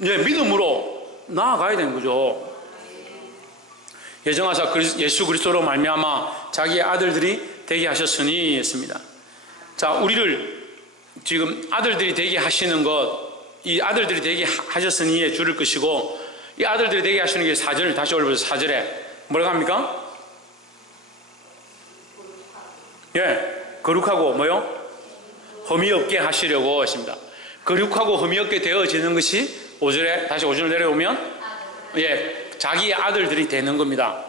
이제 믿음으로 나아가야 되는 거죠. 예정하사 예수 그리스도로 말미암아 자기의 아들들이 되게 하셨으니 했습니다. 자, 우리를 지금 아들들이 되게 하시는 것, 이 아들들이 되게 하셨으니에 줄을 것이고, 이 아들들이 되게 하시는 게 4절 다시 올려보세요. 4절에 뭐라고 합니까? 예, 거룩하고 뭐요? 흠이 없게 하시려고 했습니다. 거룩하고 흠이 없게 되어지는 것이 5절에, 다시 5절 내려오면, 예, 자기의 아들들이 되는 겁니다.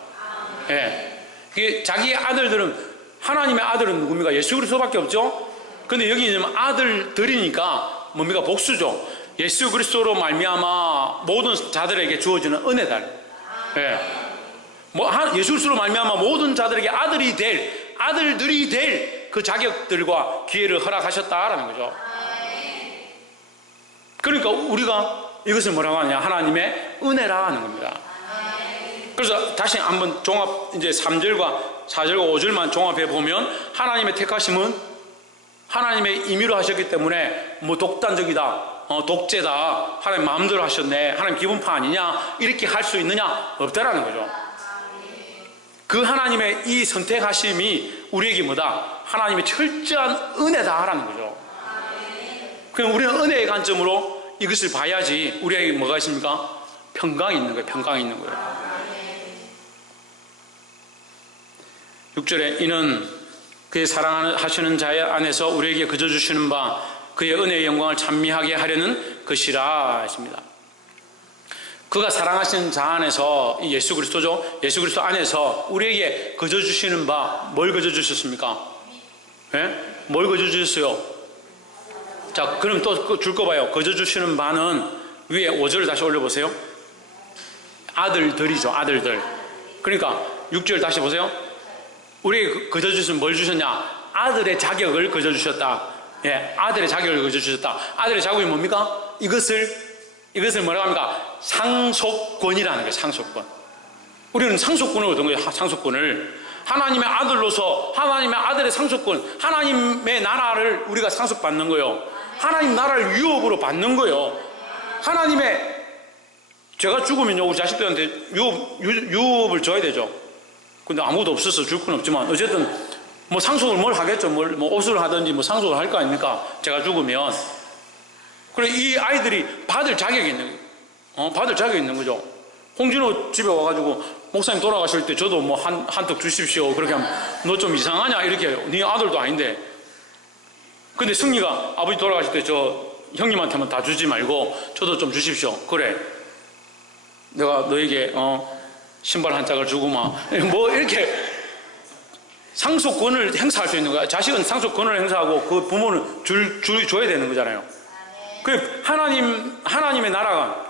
예, 이게 자기의 아들들은, 하나님의 아들은 누굽니까? 예수 그리스도밖에 없죠. 근데 여기 있는 아들들이니까 뭡니까? 복수죠. 예수 그리스도로 말미암아 모든 자들에게 주어지는 은혜다. 예, 예수 그리스도로 말미암아 모든 자들에게 아들들이 될 그 자격들과 기회를 허락하셨다라는 거죠. 그러니까 우리가 이것을 뭐라고 하느냐? 하나님의 은혜라는 겁니다. 그래서 다시 한번 이제 3절과 4절과 5절만 종합해 보면, 하나님의 택하심은 하나님의 임의로 하셨기 때문에 뭐 독단적이다, 독재다, 하나님 마음대로 하셨네, 하나님 기분파 아니냐, 이렇게 할 수 있느냐? 없다라는 거죠. 그 하나님의 이 선택하심이 우리에게 뭐다? 하나님의 철저한 은혜다라는 거죠. 그럼 우리는 은혜의 관점으로 이것을 봐야지 우리에게 뭐가 있습니까? 평강이 있는 거예요. 평강이 있는 거예요. 6절에 이는 그의 사랑하시는 자 안에서 우리에게 그저 주시는 바 그의 은혜의 영광을 찬미하게 하려는 것이라 했습니다. 그가 사랑하시는 자 안에서, 이 예수 그리스도죠. 예수 그리스도 안에서 우리에게 거저 주시는 바, 뭘 거저 주셨습니까? 예? 뭘 거저 주셨어요? 자, 그럼 또 줄 거 봐요. 거저 주시는 바는 위에 5절을 다시 올려보세요. 아들들이죠. 아들들. 그러니까 6절 다시 보세요. 우리에게 거저 주신 뭘 주셨냐? 아들의 자격을 거저 주셨다. 예, 아들의 자격을 거저 주셨다. 아들의 자격이 뭡니까? 이것을 뭐라고 합니까? 상속권이라는 거예요. 상속권. 우리는 상속권을 얻은 거예요. 상속권을. 하나님의 아들로서 하나님의 아들의 상속권, 하나님의 나라를 우리가 상속받는 거예요. 하나님 나라를 유업으로 받는 거예요. 하나님의, 제가 죽으면요 우리 자식들한테 유업을 줘야 되죠. 근데 아무도 없어서 줄 건 없지만 어쨌든 뭐 상속을 뭘 하겠죠. 뭐 옷을 하든지 뭐 상속을 할 거 아닙니까? 제가 죽으면. 그래 이 아이들이 받을 자격이 있는 거예요. 받을 자격이 있는 거죠. 홍진호 집에 와가지고 목사님 돌아가실 때 저도 뭐 한턱 주십시오. 그렇게 하면 너 좀 이상하냐 이렇게 해요. 네 아들도 아닌데. 근데 승리가 아버지 돌아가실 때 저 형님한테만 다 주지 말고 저도 좀 주십시오. 그래. 내가 너에게 신발 한 짝을 주고 막 뭐 이렇게 상속권을 행사할 수 있는 거야. 자식은 상속권을 행사하고 그 부모는 줘야 되는 거잖아요. 그 하나님의 나라가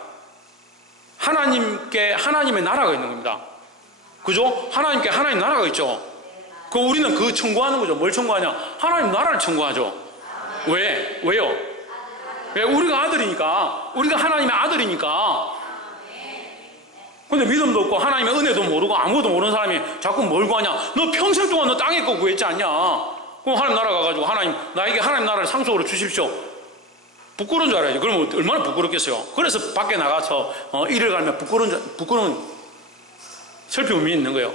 하나님의 나라가 있는 겁니다. 그죠? 하나님께 하나님 나라가 있죠. 그 우리는 그 청구하는 거죠. 뭘 청구하냐? 하나님 나라를 청구하죠. 왜요? 왜? 우리가 아들이니까. 우리가 하나님의 아들이니까. 근데 믿음도 없고 하나님의 은혜도 모르고 아무것도 모르는 사람이 자꾸 뭘 구하냐? 너 평생 동안 너 땅에 거 구했지 않냐? 그럼 하나님 나라 가가지고 하나님 나에게 하나님 나라를 상속으로 주십시오. 부끄러운 줄 알아야지. 그러면 얼마나 부끄럽겠어요. 그래서 밖에 나가서 일을 갈면 부끄러운 슬픔이 있는 거예요.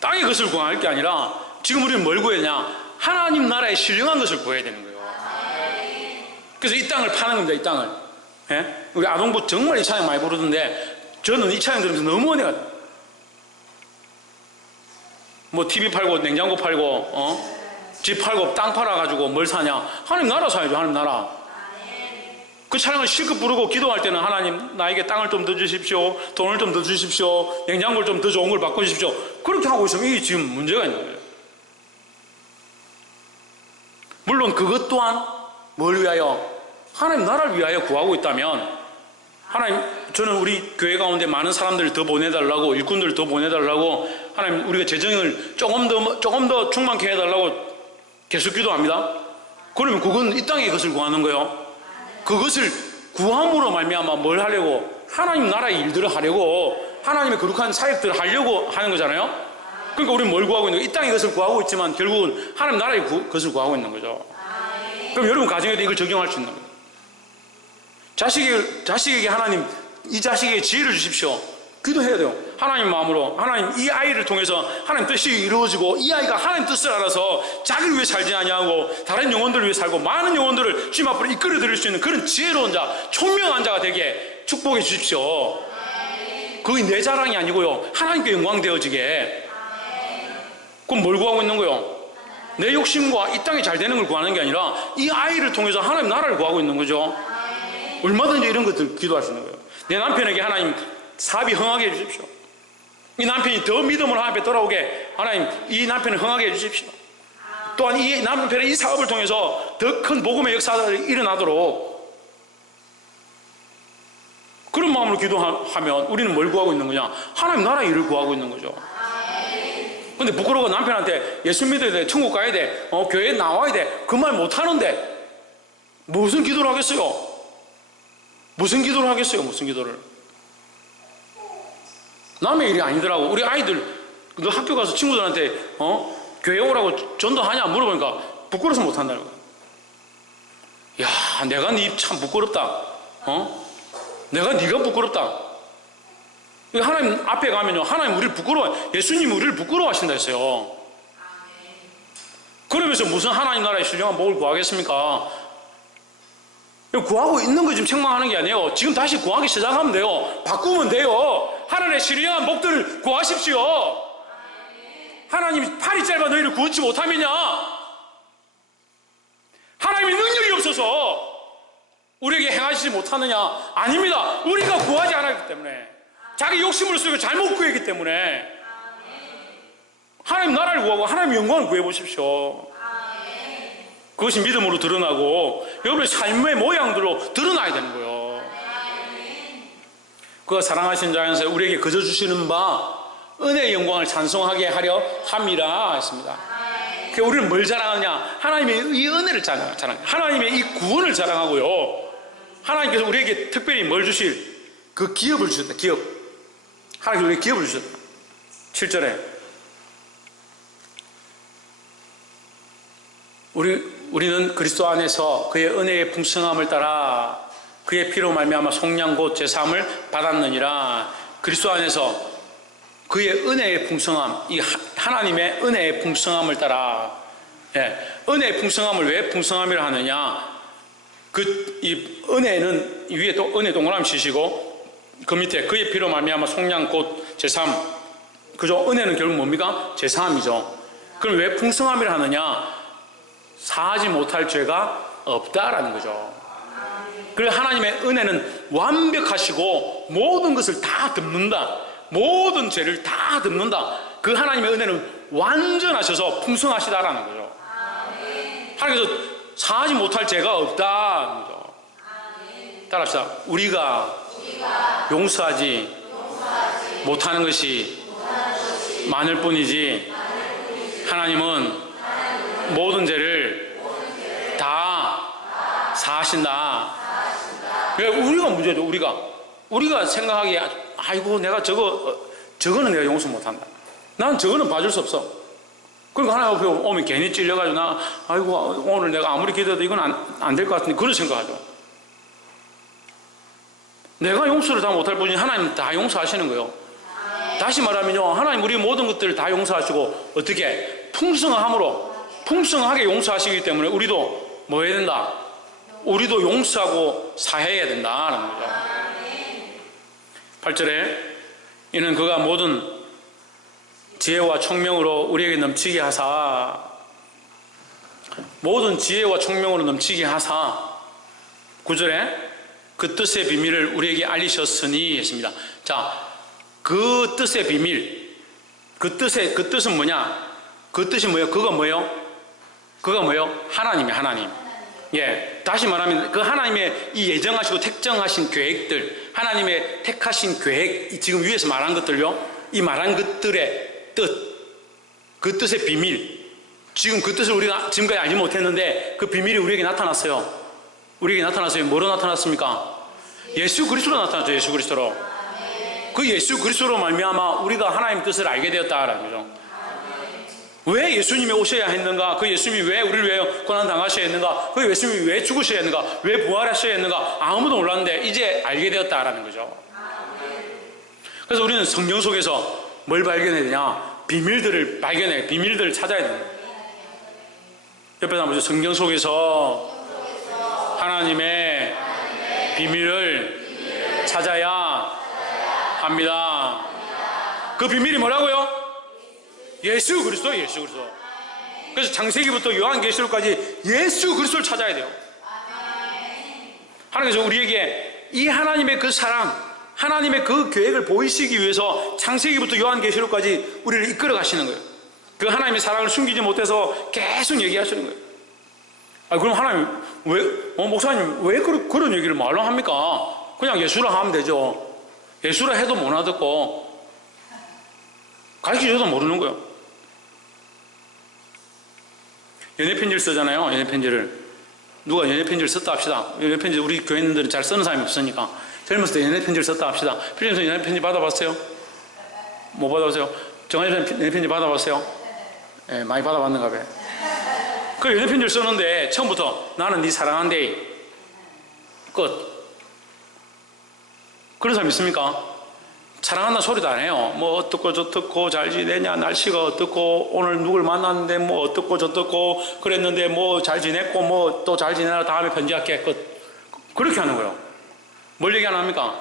땅의 것을 구할 게 아니라 지금 우리는 뭘 구해야 되냐? 하나님 나라에 신령한 것을 구해야 되는 거예요. 그래서 이 땅을 파는 겁니다. 이 땅을. 예? 우리 아동부 정말 이 찬양 많이 부르던데 저는 이 찬양 들으면서 너무 은혜가 뭐 TV 팔고 냉장고 팔고 집 팔고 땅 팔아가지고 뭘 사냐? 하나님 나라 사야죠. 하나님 나라. 그 찬양을 실컷 부르고 기도할 때는 하나님 나에게 땅을 좀 더 주십시오. 돈을 좀 더 주십시오. 냉장고를 좀 더 좋은 걸 바꿔주십시오. 그렇게 하고 있으면 이게 지금 문제가 있는 거예요. 물론 그것 또한 뭘 위하여? 하나님 나라를 위하여 구하고 있다면 하나님 저는 우리 교회 가운데 많은 사람들을 더 보내달라고 일꾼들을 더 보내달라고 하나님 우리가 재정을 조금 더 충만케 해달라고 계속 기도합니다. 그러면 그건 이 땅의 것을 구하는 거예요. 그것을 구함으로 말미암아 뭘 하려고? 하나님 나라의 일들을 하려고 하나님의 거룩한 사역들을 하려고 하는 거잖아요. 그러니까 우리는 뭘 구하고 있는 거예요? 이 땅의 것을 구하고 있지만 결국은 하나님 나라의 것을 구하고 있는 거죠. 그럼 여러분 가정에도 이걸 적용할 수 있는 거예요. 자식에게 하나님 이 자식에게 지혜를 주십시오. 기도해야 돼요. 하나님 마음으로 하나님 이 아이를 통해서 하나님 뜻이 이루어지고 이 아이가 하나님 뜻을 알아서 자기를 위해 살지 아니하고 다른 영혼들을 위해 살고 많은 영혼들을 주님 앞으로 이끌어 드릴 수 있는 그런 지혜로운 자, 총명한 자가 되게 축복해 주십시오. 그게 내 자랑이 아니고요. 하나님께 영광 되어지게. 그럼 뭘 구하고 있는 거예요? 내 욕심과 이 땅이 잘 되는 걸 구하는 게 아니라 이 아이를 통해서 하나님 나라를 구하고 있는 거죠. 얼마든지 이런 것들 기도할 수 있는 거예요. 내 남편에게 하나님 사업이 흥하게 해주십시오. 이 남편이 더 믿음으로 하나님 앞에 돌아오게 하나님 이 남편을 흥하게 해주십시오. 또한 이 남편의 이 사업을 통해서 더 큰 복음의 역사가 일어나도록 그런 마음으로 기도하면 우리는 뭘 구하고 있는 거냐? 하나님 나라의 일을 구하고 있는 거죠. 근데 부끄러워 남편한테 예수 믿어야 돼, 천국 가야 돼, 교회에 나와야 돼 그 말 못하는데 무슨 기도를 하겠어요? 무슨 기도를 하겠어요? 무슨 기도를? 남의 일이 아니더라고. 우리 아이들 너 학교 가서 친구들한테 교회 오라고 전도하냐 물어보니까 부끄러워서 못한다는 거야. 야, 내가 네 참 부끄럽다. 네가 부끄럽다. 하나님 앞에 가면요, 하나님 우리를 예수님이 우리를 부끄러워하신다 했어요. 그러면서 무슨 하나님 나라의 신령한 복을 구하겠습니까? 구하고 있는 거 지금 책망하는 게 아니에요. 지금 다시 구하기 시작하면 돼요. 바꾸면 돼요. 하나님의 신령한 복들을 구하십시오. 하나님이 팔이 짧아 너희를 구원치 못하면요, 하나님의 능력이 없어서 우리에게 행하시지 못하느냐? 아닙니다. 우리가 구하지 않았기 때문에, 자기 욕심으로 쓰고 잘못 구했기 때문에 하나님 나라를 구하고 하나님의 영광을 구해보십시오. 그것이 믿음으로 드러나고 여러분의 삶의 모양들로 드러나야 되는 거예요. 그가 사랑하신 자 안에서 우리에게 거저 주시는 바 은혜의 영광을 찬송하게 하려 함이라 했습니다. 그러니까 우리는 뭘 자랑하느냐? 하나님의 이 은혜를 자랑, 하나님의 이 구원을 자랑하고요. 하나님께서 우리에게 특별히 뭘 주실? 그 기업을 주셨다. 기업. 하나님께서 우리에게 기업을 주셨다. 7절에 우리는 그리스도 안에서 그의 은혜의 풍성함을 따라 그의 피로 말미암아 속량 곧 제사함을 받았느니라. 그리스도 안에서 그의 은혜의 풍성함, 이 하나님의 은혜의 풍성함을 따라, 은혜의 풍성함을 왜 풍성함이라 하느냐? 이 은혜는 위에 또 은혜 동그라미 치시고 그 밑에 그의 피로 말미암아 속량 곧 제사함. 그죠? 은혜는 결국 뭡니까? 제사함이죠. 그럼 왜 풍성함이라 하느냐? 사하지 못할 죄가 없다라는 거죠. 그리고 하나님의 은혜는 완벽하시고 모든 것을 다 덮는다. 모든 죄를 다 덮는다. 그 하나님의 은혜는 완전하셔서 풍성하시다라는 거죠. 하나님께서 사하지 못할 죄가 없다는 거죠. 따라합시다. 우리가 용서하지 못하는 것이 많을 뿐이지 하나님은 모든 죄를 다 사하신다. 우리가 문제죠. 우리가 생각하기에 아이고 내가 저거는 내가 용서 못한다. 난 저거는 봐줄 수 없어. 그러니까 하나님 앞에 오면 괜히 찔려가지고 아이고 오늘 내가 아무리 기도해도 이건 안 될 것 같은데 그런 생각하죠. 내가 용서를 다 못할 뿐이지 하나님은 다 용서하시는 거예요. 다시 말하면요, 하나님 우리 모든 것들을 다 용서하시고 어떻게 풍성하게 용서하시기 때문에 우리도 뭐 해야 된다? 우리도 용서하고 사해야 된다는 거죠. 8절에 이는 그가 모든 지혜와 총명으로 우리에게 넘치게 하사, 모든 지혜와 총명으로 넘치게 하사, 9절에 그 뜻의 비밀을 우리에게 알리셨으니 했습니다. 자, 그 뜻의 비밀, 그 뜻은 뭐냐? 그 뜻이 뭐예요? 그거 뭐예요? 하나님. 예, 다시 말하면 그 하나님의 이 예정하시고 택정하신 계획들, 하나님의 택하신 계획, 지금 위에서 말한 것들요, 이 말한 것들의 뜻, 그 뜻의 비밀, 지금 그 뜻을 우리가 지금까지 알지 못했는데 그 비밀이 우리에게 나타났어요. 뭐로 나타났습니까? 예수 그리스도로 나타났죠. 예수 그리스도로. 그 예수 그리스도로 말미암아 우리가 하나님의 뜻을 알게 되었다라는 거죠. 왜 예수님이 오셔야 했는가? 그 예수님이 왜 우리를 위해 고난 당하셔야 했는가? 그 예수님이 왜 죽으셔야 했는가? 왜 부활하셔야 했는가? 아무도 몰랐는데 이제 알게 되었다라는 거죠. 그래서 우리는 성경 속에서 뭘 발견해야 되냐? 비밀들을 찾아야 됩니다. 옆에서 한번 보죠. 성경 속에서 하나님의 비밀을 찾아야 합니다. 그 비밀이 뭐라고요? 예수 그리스도. 그래서 창세기부터 요한계시록까지 예수 그리스도를 찾아야 돼요. 하나님께서 우리에게 이 하나님의 그 사랑, 하나님의 그 계획을 보이시기 위해서 창세기부터 요한계시록까지 우리를 이끌어 가시는 거예요. 그 하나님의 사랑을 숨기지 못해서 계속 얘기하시는 거예요. 그럼 하나님 목사님 왜 그런 얘기를 말로 합니까? 그냥 예수라 하면 되죠. 예수라 해도 못 알아듣고 가르쳐줘도 모르는 거예요. 연애편지를 쓰잖아요. 연애편지를. 누가 연애편지를 썼다 합시다. 연애편지 우리 교회인들은 잘 쓰는 사람이 없으니까 젊었을 때 연애편지를 썼다 합시다. 필요해서 연애편지 받아봤어요? 못 받아봤어요? 정한이 연애편지 받아봤어요? 네, 많이 받아봤는가 봐요. 그 연애편지를 썼는데 처음부터 나는 네 사랑한대 끝. 그런 사람 있습니까? 사랑한다는 소리도 안 해요. 뭐 어떻고 저떻고 잘 지내냐, 날씨가 어떻고 오늘 누굴 만났는데 뭐 어떻고 저떻고 그랬는데 뭐 잘 지냈고 뭐 또 잘 지내라 다음에 편지할게 끝. 그렇게 하는 거예요. 뭘 얘기 안 합니까?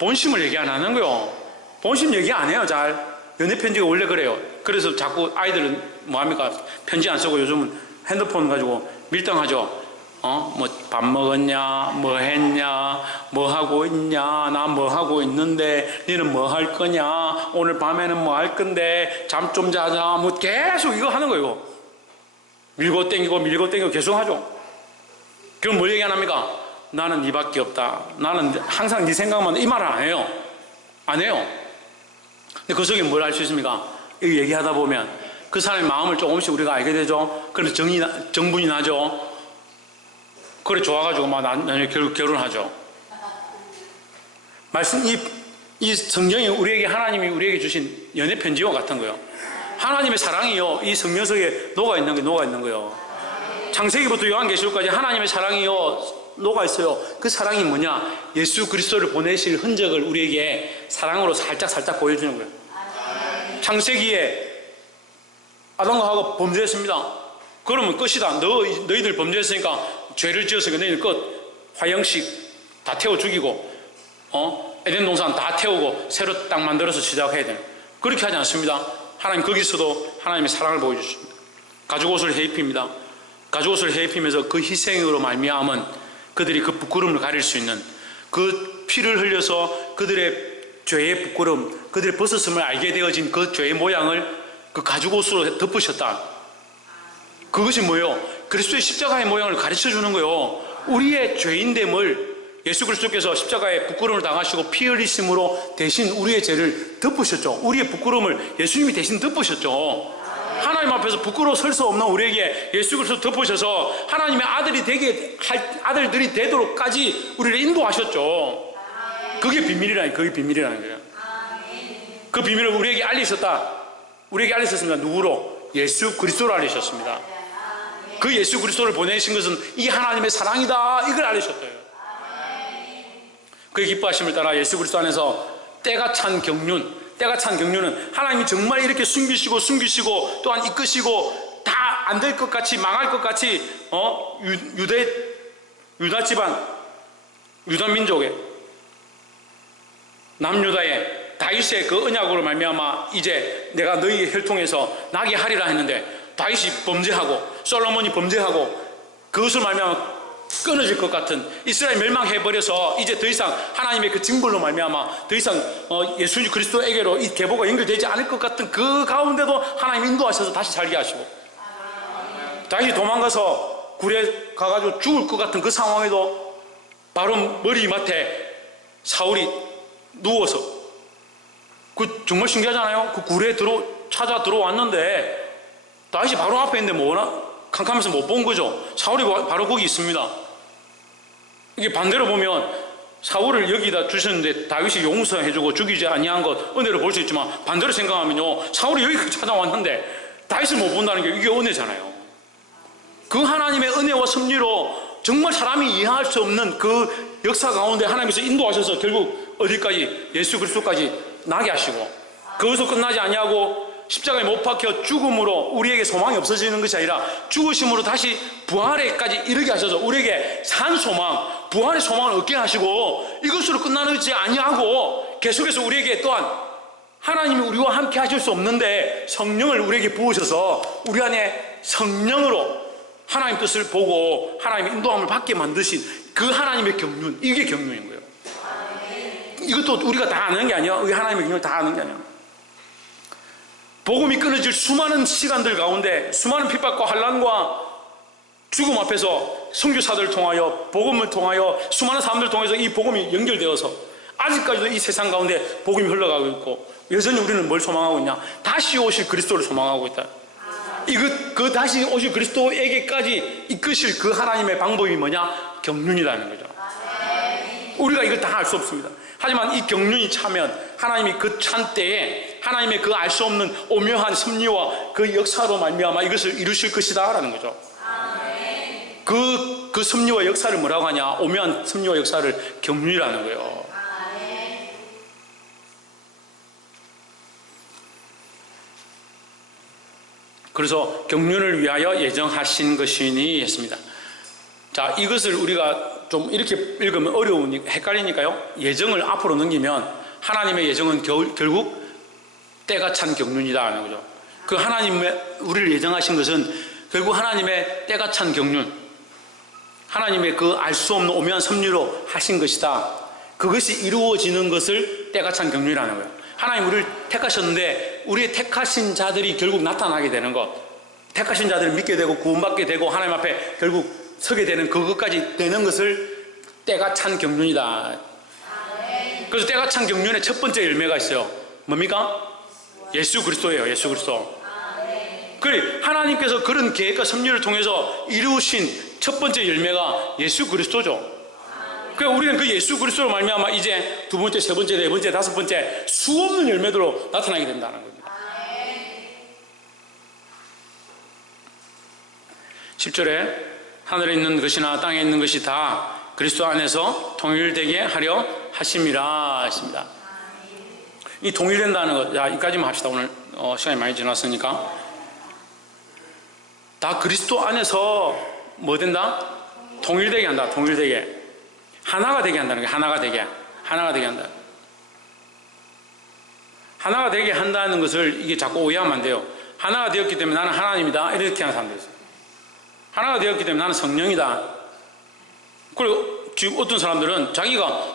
본심을 얘기 안 하는 거예요. 본심 얘기 안 해요. 잘. 연애편지가 원래 그래요. 그래서 자꾸 아이들은 뭐 합니까? 편지 안 쓰고 요즘은 핸드폰 가지고 밀당하죠. 뭐 밥 먹었냐, 뭐 했냐, 뭐 하고 있냐, 나 뭐 하고 있는데 니는 뭐 할 거냐, 오늘 밤에는 뭐 할 건데 잠 좀 자자, 뭐 계속 이거 하는 거예요. 밀고 땡기고 계속 하죠. 그럼 뭘 얘기 안 합니까? 나는 네밖에 없다. 나는 항상 네 생각만, 이 말을 안 해요. 안 해요. 근데 그 속에 뭘 알 수 있습니까? 이 얘기하다 보면 그 사람의 마음을 조금씩 우리가 알게 되죠. 그래서 정분이 나죠. 그래 좋아가지고 막 나중에 결혼하죠. 말씀, 이 성경이 우리에게, 하나님이 우리에게 주신 연애 편지와 같은 거예요. 하나님의 사랑이요, 이 성경 속에 녹아 있는 거예요. 창세기부터 요한계시록까지 하나님의 사랑이요 녹아 있어요. 그 사랑이 뭐냐? 예수 그리스도를 보내실 흔적을 우리에게 사랑으로 살짝 보여주는 거예요. 창세기에 아담과 하와가 범죄했습니다. 그러면 끝이다. 너희들 범죄했으니까 죄를 지었으니까 너희들 끝. 화형식 다 태워 죽이고, 에덴 동산 다 태우고 새로 딱 만들어서 시작해야 돼요. 그렇게 하지 않습니다. 하나님 거기서도 하나님의 사랑을 보여주십니다. 가죽옷을 해입힙니다. 가죽옷을 해입히면서 그 희생으로 말미암은 그들이 그 부끄러움을 가릴 수 있는, 그 피를 흘려서 그들의 죄의 부끄러움, 그들의 벗었음을 알게 되어진 그 죄의 모양을 그 가죽옷으로 덮으셨다. 그것이 뭐예요? 그리스도의 십자가의 모양을 가르쳐 주는 거예요. 우리의 죄인됨을 예수 그리스도께서 십자가에 부끄러움을 당하시고 피 흘리심으로 대신 우리의 죄를 덮으셨죠. 우리의 부끄러움을 예수님이 대신 덮으셨죠. 하나님 앞에서 부끄러워 설 수 없는 우리에게 예수 그리스도 덮으셔서 하나님의 아들이 되게 할 아들들이 되도록까지 우리를 인도하셨죠. 그게 비밀이라는 거예요. 그 비밀을 우리에게 알리셨다. 우리에게 알리셨습니다. 누구로? 예수 그리스도로 알리셨습니다. 그 예수 그리스도를 보내신 것은 이 하나님의 사랑이다. 이걸 알리셨어요. 그의 기뻐하심을 따라 예수 그리스도 안에서 때가 찬 경륜은 하나님이 정말 이렇게 숨기시고 또한 이끄시고 다 안 될 것 같이, 망할 것 같이 유다 집안, 유다 민족의 남유다의 다윗의 그 언약으로 말미암아 이제 내가 너희 혈통에서 나게 하리라 했는데 다윗이 범죄하고 솔로몬이 범죄하고 그것을 말미암아 끊어질 것 같은 이스라엘 멸망해버려서 이제 더 이상 하나님의 그 징벌로 말미암아 더 이상 예수 그리스도에게로 이 계보가 연결되지 않을 것 같은 그 가운데도 하나님 인도하셔서 다시 살게 하시고, 다시 도망가서 굴에 가가지고 죽을 것 같은 그 상황에도 바로 머리맡에 사울이 누워서, 그 정말 신기하잖아요. 그 굴에 찾아 들어왔는데 다윗이 바로 앞에 있는데 뭐나 캄캄해서 못 본 거죠. 사울이 바로 거기 있습니다. 이게 반대로 보면 사울을 여기다 주셨는데 다윗이 용서해주고 죽이지 아니한 것 은혜로 볼 수 있지만, 반대로 생각하면요, 사울이 여기까지 찾아왔는데 다윗을 못 본다는 게 이게 은혜잖아요. 그 하나님의 은혜와 섭리로 정말 사람이 이해할 수 없는 그 역사 가운데 하나님께서 인도하셔서 결국 어디까지? 예수 그리스도까지 나게 하시고, 그것도 끝나지 아니하고 십자가에 못 박혀 죽음으로 우리에게 소망이 없어지는 것이 아니라 죽으심으로 다시 부활에까지 이르게 하셔서 우리에게 산 소망, 부활의 소망을 얻게 하시고, 이것으로 끝나지 아니하고 계속해서 우리에게 또한 하나님이 우리와 함께 하실 수 없는데 성령을 우리에게 부으셔서 우리 안에 성령으로 하나님 뜻을 보고 하나님의 인도함을 받게 만드신 그 하나님의 경륜, 이게 경륜인 거예요. 이것도 우리가 다 아는 게 아니야. 우리 하나님의 경륜을 다 아는 게 아니야. 복음이 끊어질 수많은 시간들 가운데 수많은 핍박과 환난과 죽음 앞에서 선교사들을 통하여 복음을 통하여 수많은 사람들을 통해서 이 복음이 연결되어서 아직까지도 이 세상 가운데 복음이 흘러가고 있고, 여전히 우리는 뭘 소망하고 있냐? 다시 오실 그리스도를 소망하고 있다. 그 다시 오실 그리스도에게까지 이끄실 그 하나님의 방법이 뭐냐? 경륜이라는 거죠. 우리가 이걸 다 알 수 없습니다. 하지만 이 경륜이 차면 하나님이 그 찬 때에 하나님의 그 알 수 없는 오묘한 섭리와 그 역사로 말미암아 이것을 이루실 것이다 라는 거죠. 그 섭리와 역사를 뭐라고 하냐? 오묘한 섭리와 역사를 경륜이라는 거예요. 그래서 경륜을 위하여 예정하신 것이니 했습니다. 자, 이것을 우리가 좀 이렇게 읽으면 어려우니까 헷갈리니까요, 예정을 앞으로 넘기면 하나님의 예정은 결국 때가 찬 경륜이다 하는 거죠. 그 하나님의 우리를 예정하신 것은 결국 하나님의 때가 찬 경륜, 하나님의 그 알 수 없는 오묘한 섭리로 하신 것이다. 그것이 이루어지는 것을 때가 찬 경륜이라는 거예요. 하나님 우리를 택하셨는데 우리의 택하신 자들이 결국 나타나게 되는 것, 택하신 자들을 믿게 되고 구원받게 되고 하나님 앞에 결국 서게 되는 그것까지 되는 것을 때가 찬 경륜이다. 그래서 때가 찬 경륜의 첫 번째 열매가 있어요. 뭡니까? 예수 그리스도예요. 예수 그리스도. 그래, 하나님께서 그런 계획과 섭리를 통해서 이루신 첫 번째 열매가 예수 그리스도죠. 그러니까 우리는 그 예수 그리스도로 말미암아 이제 두 번째, 세 번째, 네 번째, 다섯 번째 수없는 열매들로 나타나게 된다는 겁니다. 10절에 하늘에 있는 것이나 땅에 있는 것이 다 그리스도 안에서 통일되게 하려 하심이라 했습니다. 이 통일된다는 것, 자, 이까지만 합시다. 오늘 시간이 많이 지났으니까. 다 그리스도 안에서 뭐 된다? 통일되게 한다. 통일되게. 하나가 되게 한다는 거예요. 하나가 되게. 하나가 되게 한다. 하나가 되게 한다는 것을 이게 자꾸 오해하면 안 돼요. 하나가 되었기 때문에 나는 하나님이다. 이렇게 하는 사람들이 있어요. 하나가 되었기 때문에 나는 성령이다. 그리고 지금 어떤 사람들은 자기가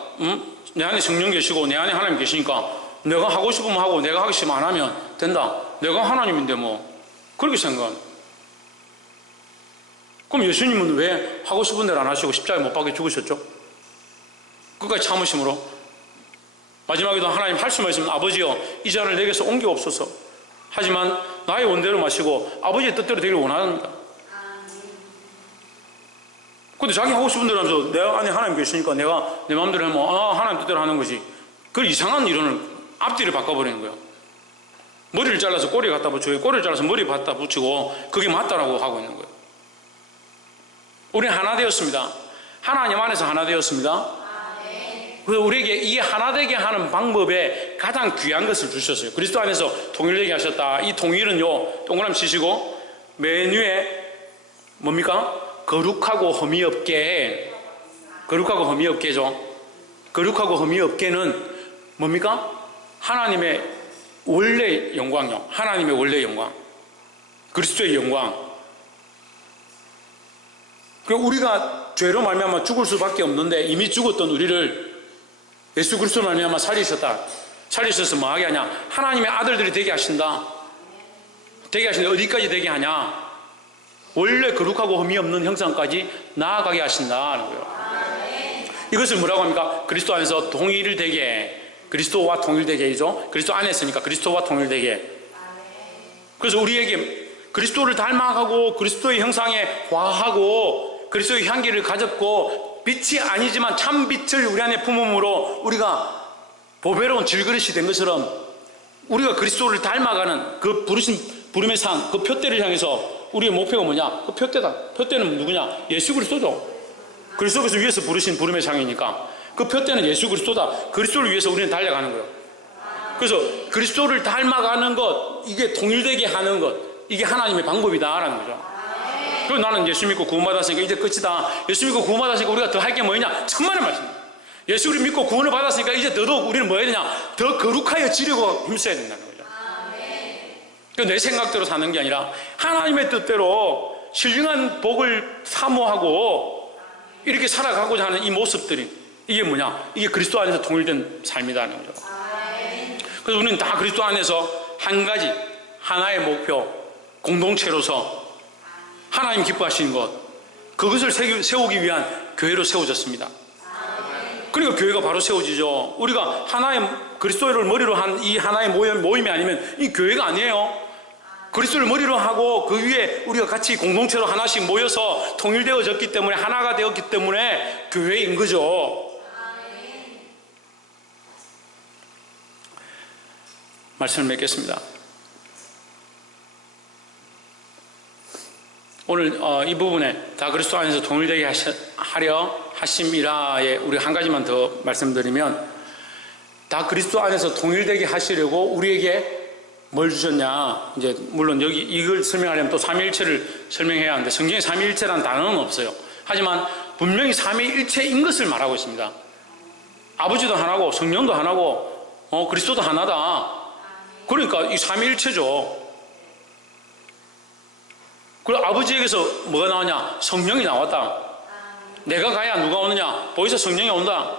내 안에 성령 계시고 내 안에 하나님 계시니까 내가 하고 싶으면 하고 내가 하기 싫으면 안 하면 된다. 내가 하나님인데 뭐 그렇게 생각하는. 그럼 예수님은 왜 하고 싶은 대로 안 하시고 십자가에 못 박혀 죽으셨죠? 끝까지 참으심으로. 마지막에도 하나님 할 수만 있으면 아버지여 이 잔을 내게서 옮겨옵소서. 하지만 나의 원대로 마시고 아버지의 뜻대로 되기를 원합니다. 근데 자기 하고 싶은 대로 하면서 내 안에 하나님 계시니까 내가 내 마음대로 하면 하나님 뜻대로 하는 것이 그 이상한 이론을 앞뒤를 바꿔버리는 거예요. 머리를 잘라서 꼬리에 갖다 붙이고 꼬리를 잘라서 머리에 갖다 붙이고 그게 맞다라고 하고 있는 거예요. 우리는 하나 되었습니다. 하나님 안에서 하나 되었습니다. 그래서 우리에게 이 하나 되게 하는 방법에 가장 귀한 것을 주셨어요. 그리스도 안에서 통일되게 하셨다. 이 통일은요, 동그라미 치시고 맨 위에 뭡니까? 거룩하고 흠이 없게. 거룩하고 흠이 없게죠. 거룩하고 흠이 없게는 뭡니까? 하나님의 원래 영광이요. 하나님의 원래 영광. 그리스도의 영광. 우리가 죄로 말미암아 죽을 수밖에 없는데 이미 죽었던 우리를 예수 그리스도로 말미암아 살리셨다. 살리셔서 뭐 하게 하냐? 하나님의 아들들이 되게 하신다. 되게 하시는데 어디까지 되게 하냐? 원래 거룩하고 흠이 없는 형상까지 나아가게 하신다는 거예요. 이것을 뭐라고 합니까? 그리스도 안에서 통일되게. 그리스도와 통일되게이죠. 그리스도 안에 있으니까 그리스도와 통일되게. 그래서 우리에게 그리스도를 닮아가고 그리스도의 형상에 화하고 그리스도의 향기를 가졌고 빛이 아니지만 참 빛을 우리 안에 품음으로 우리가 보배로운 질그릇이 된 것처럼 우리가 그리스도를 닮아가는 그 부름의 상, 그 표대를 향해서 우리의 목표가 뭐냐? 그 표대다. 표대는 누구냐? 예수 그리스도죠. 그리스도께서 위에서 부르신 부름의 상이니까 그 표대는 예수 그리스도다. 그리스도를 위해서 우리는 달려가는 거예요. 그래서 그리스도를 닮아가는 것, 이게 통일되게 하는 것, 이게 하나님의 방법이다라는 거죠. 그리고 나는 예수 믿고 구원받았으니까 이제 끝이다. 예수 믿고 구원받았으니까 우리가 더 할 게 뭐냐? 천만의 말씀입니다. 예수를 믿고 구원을 받았으니까 이제 더더욱 우리는 뭐 해야 되냐? 더 거룩하여 지려고 힘써야 된다는 거죠. 그러니까 내 생각대로 사는 게 아니라 하나님의 뜻대로 신령한 복을 사모하고 이렇게 살아가고자 하는 이 모습들이 이게 뭐냐? 이게 그리스도 안에서 통일된 삶이라는 거죠. 그래서 우리는 다 그리스도 안에서 한 가지 하나의 목표, 공동체로서 하나님 기뻐하시는 것, 그것을 세우기 위한 교회로 세워졌습니다. 그러니까 교회가 바로 세워지죠. 우리가 하나의 그리스도를 머리로 한 이 하나의 모임이 아니면 이 교회가 아니에요. 그리스도를 머리로 하고 그 위에 우리가 같이 공동체로 하나씩 모여서 통일되어졌기 때문에 하나가 되었기 때문에 교회인 거죠. 말씀을 맺겠습니다. 오늘 이 부분에 다 그리스도 안에서 통일되게 하려 하심이라에 우리 한 가지만 더 말씀드리면 다 그리스도 안에서 통일되게 하시려고 우리에게 뭘 주셨냐? 이제 물론 여기 이걸 설명하려면 또 삼위일체를 설명해야 하는데 성경에 삼위일체라는 단어는 없어요. 하지만 분명히 삼위일체인 것을 말하고 있습니다. 아버지도 하나고 성령도 하나고 그리스도도 하나다. 그러니까 이 삼위일체죠. 그리고 아버지에게서 뭐가 나오냐? 성령이 나왔다. 내가 가야 누가 오느냐? 보혜사 성령이 온다.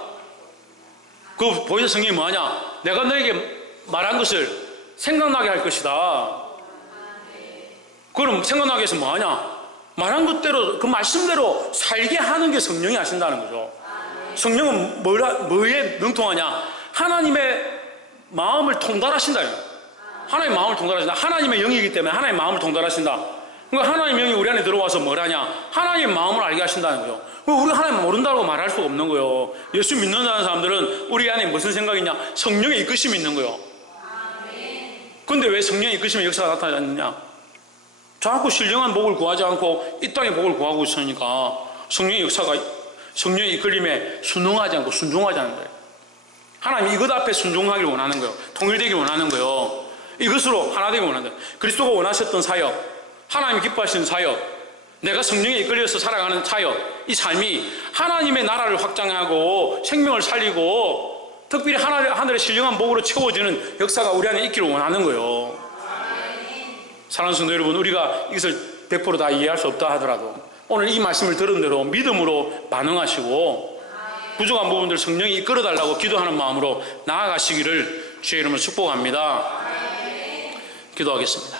그 보혜사 성령이 뭐하냐? 내가 너에게 말한 것을 생각나게 할 것이다. 그럼 생각나게 해서 뭐하냐? 말한 것대로 그 말씀대로 살게 하는 게 성령이 하신다는 거죠. 성령은 뭐에 능통하냐? 하나님의 마음을 통달하신다. 하나님의 마음을 통달하신다. 하나님의 영이기 때문에 하나님의 마음을 통달하신다. 그러니까 하나님의 영이 우리 안에 들어와서 뭘 하냐? 하나님의 마음을 알게 하신다는 거예요. 우리 하나님 모른다고 말할 수가 없는 거예요. 예수 믿는다는 사람들은 우리 안에 무슨 생각이냐? 성령의 이끄심이 있는 거예요. 그런데 왜 성령의 이끄심의 역사가 나타나지 않느냐? 자꾸 신령한 복을 구하지 않고 이 땅의 복을 구하고 있으니까 성령의 역사가, 성령의 이끌림에 순응하지 않고 순종하지 않는 거예요. 하나님이 이것 앞에 순종하길 원하는 거예요. 통일되길 원하는 거예요. 이것으로 하나 되길 원하는 거예요. 그리스도가 원하셨던 사역, 하나님이 기뻐하시는 사역, 내가 성령에 이끌려서 살아가는 사역, 이 삶이 하나님의 나라를 확장하고 생명을 살리고 특별히 하늘의 신령한 복으로 채워지는 역사가 우리 안에 있기를 원하는 거예요. 사랑하는 성도 여러분, 우리가 이것을 100% 다 이해할 수 없다 하더라도 오늘 이 말씀을 들은 대로 믿음으로 반응하시고 부족한 부분들 성령이 이끌어달라고 기도하는 마음으로 나아가시기를 주의 이름으로 축복합니다. 기도하겠습니다.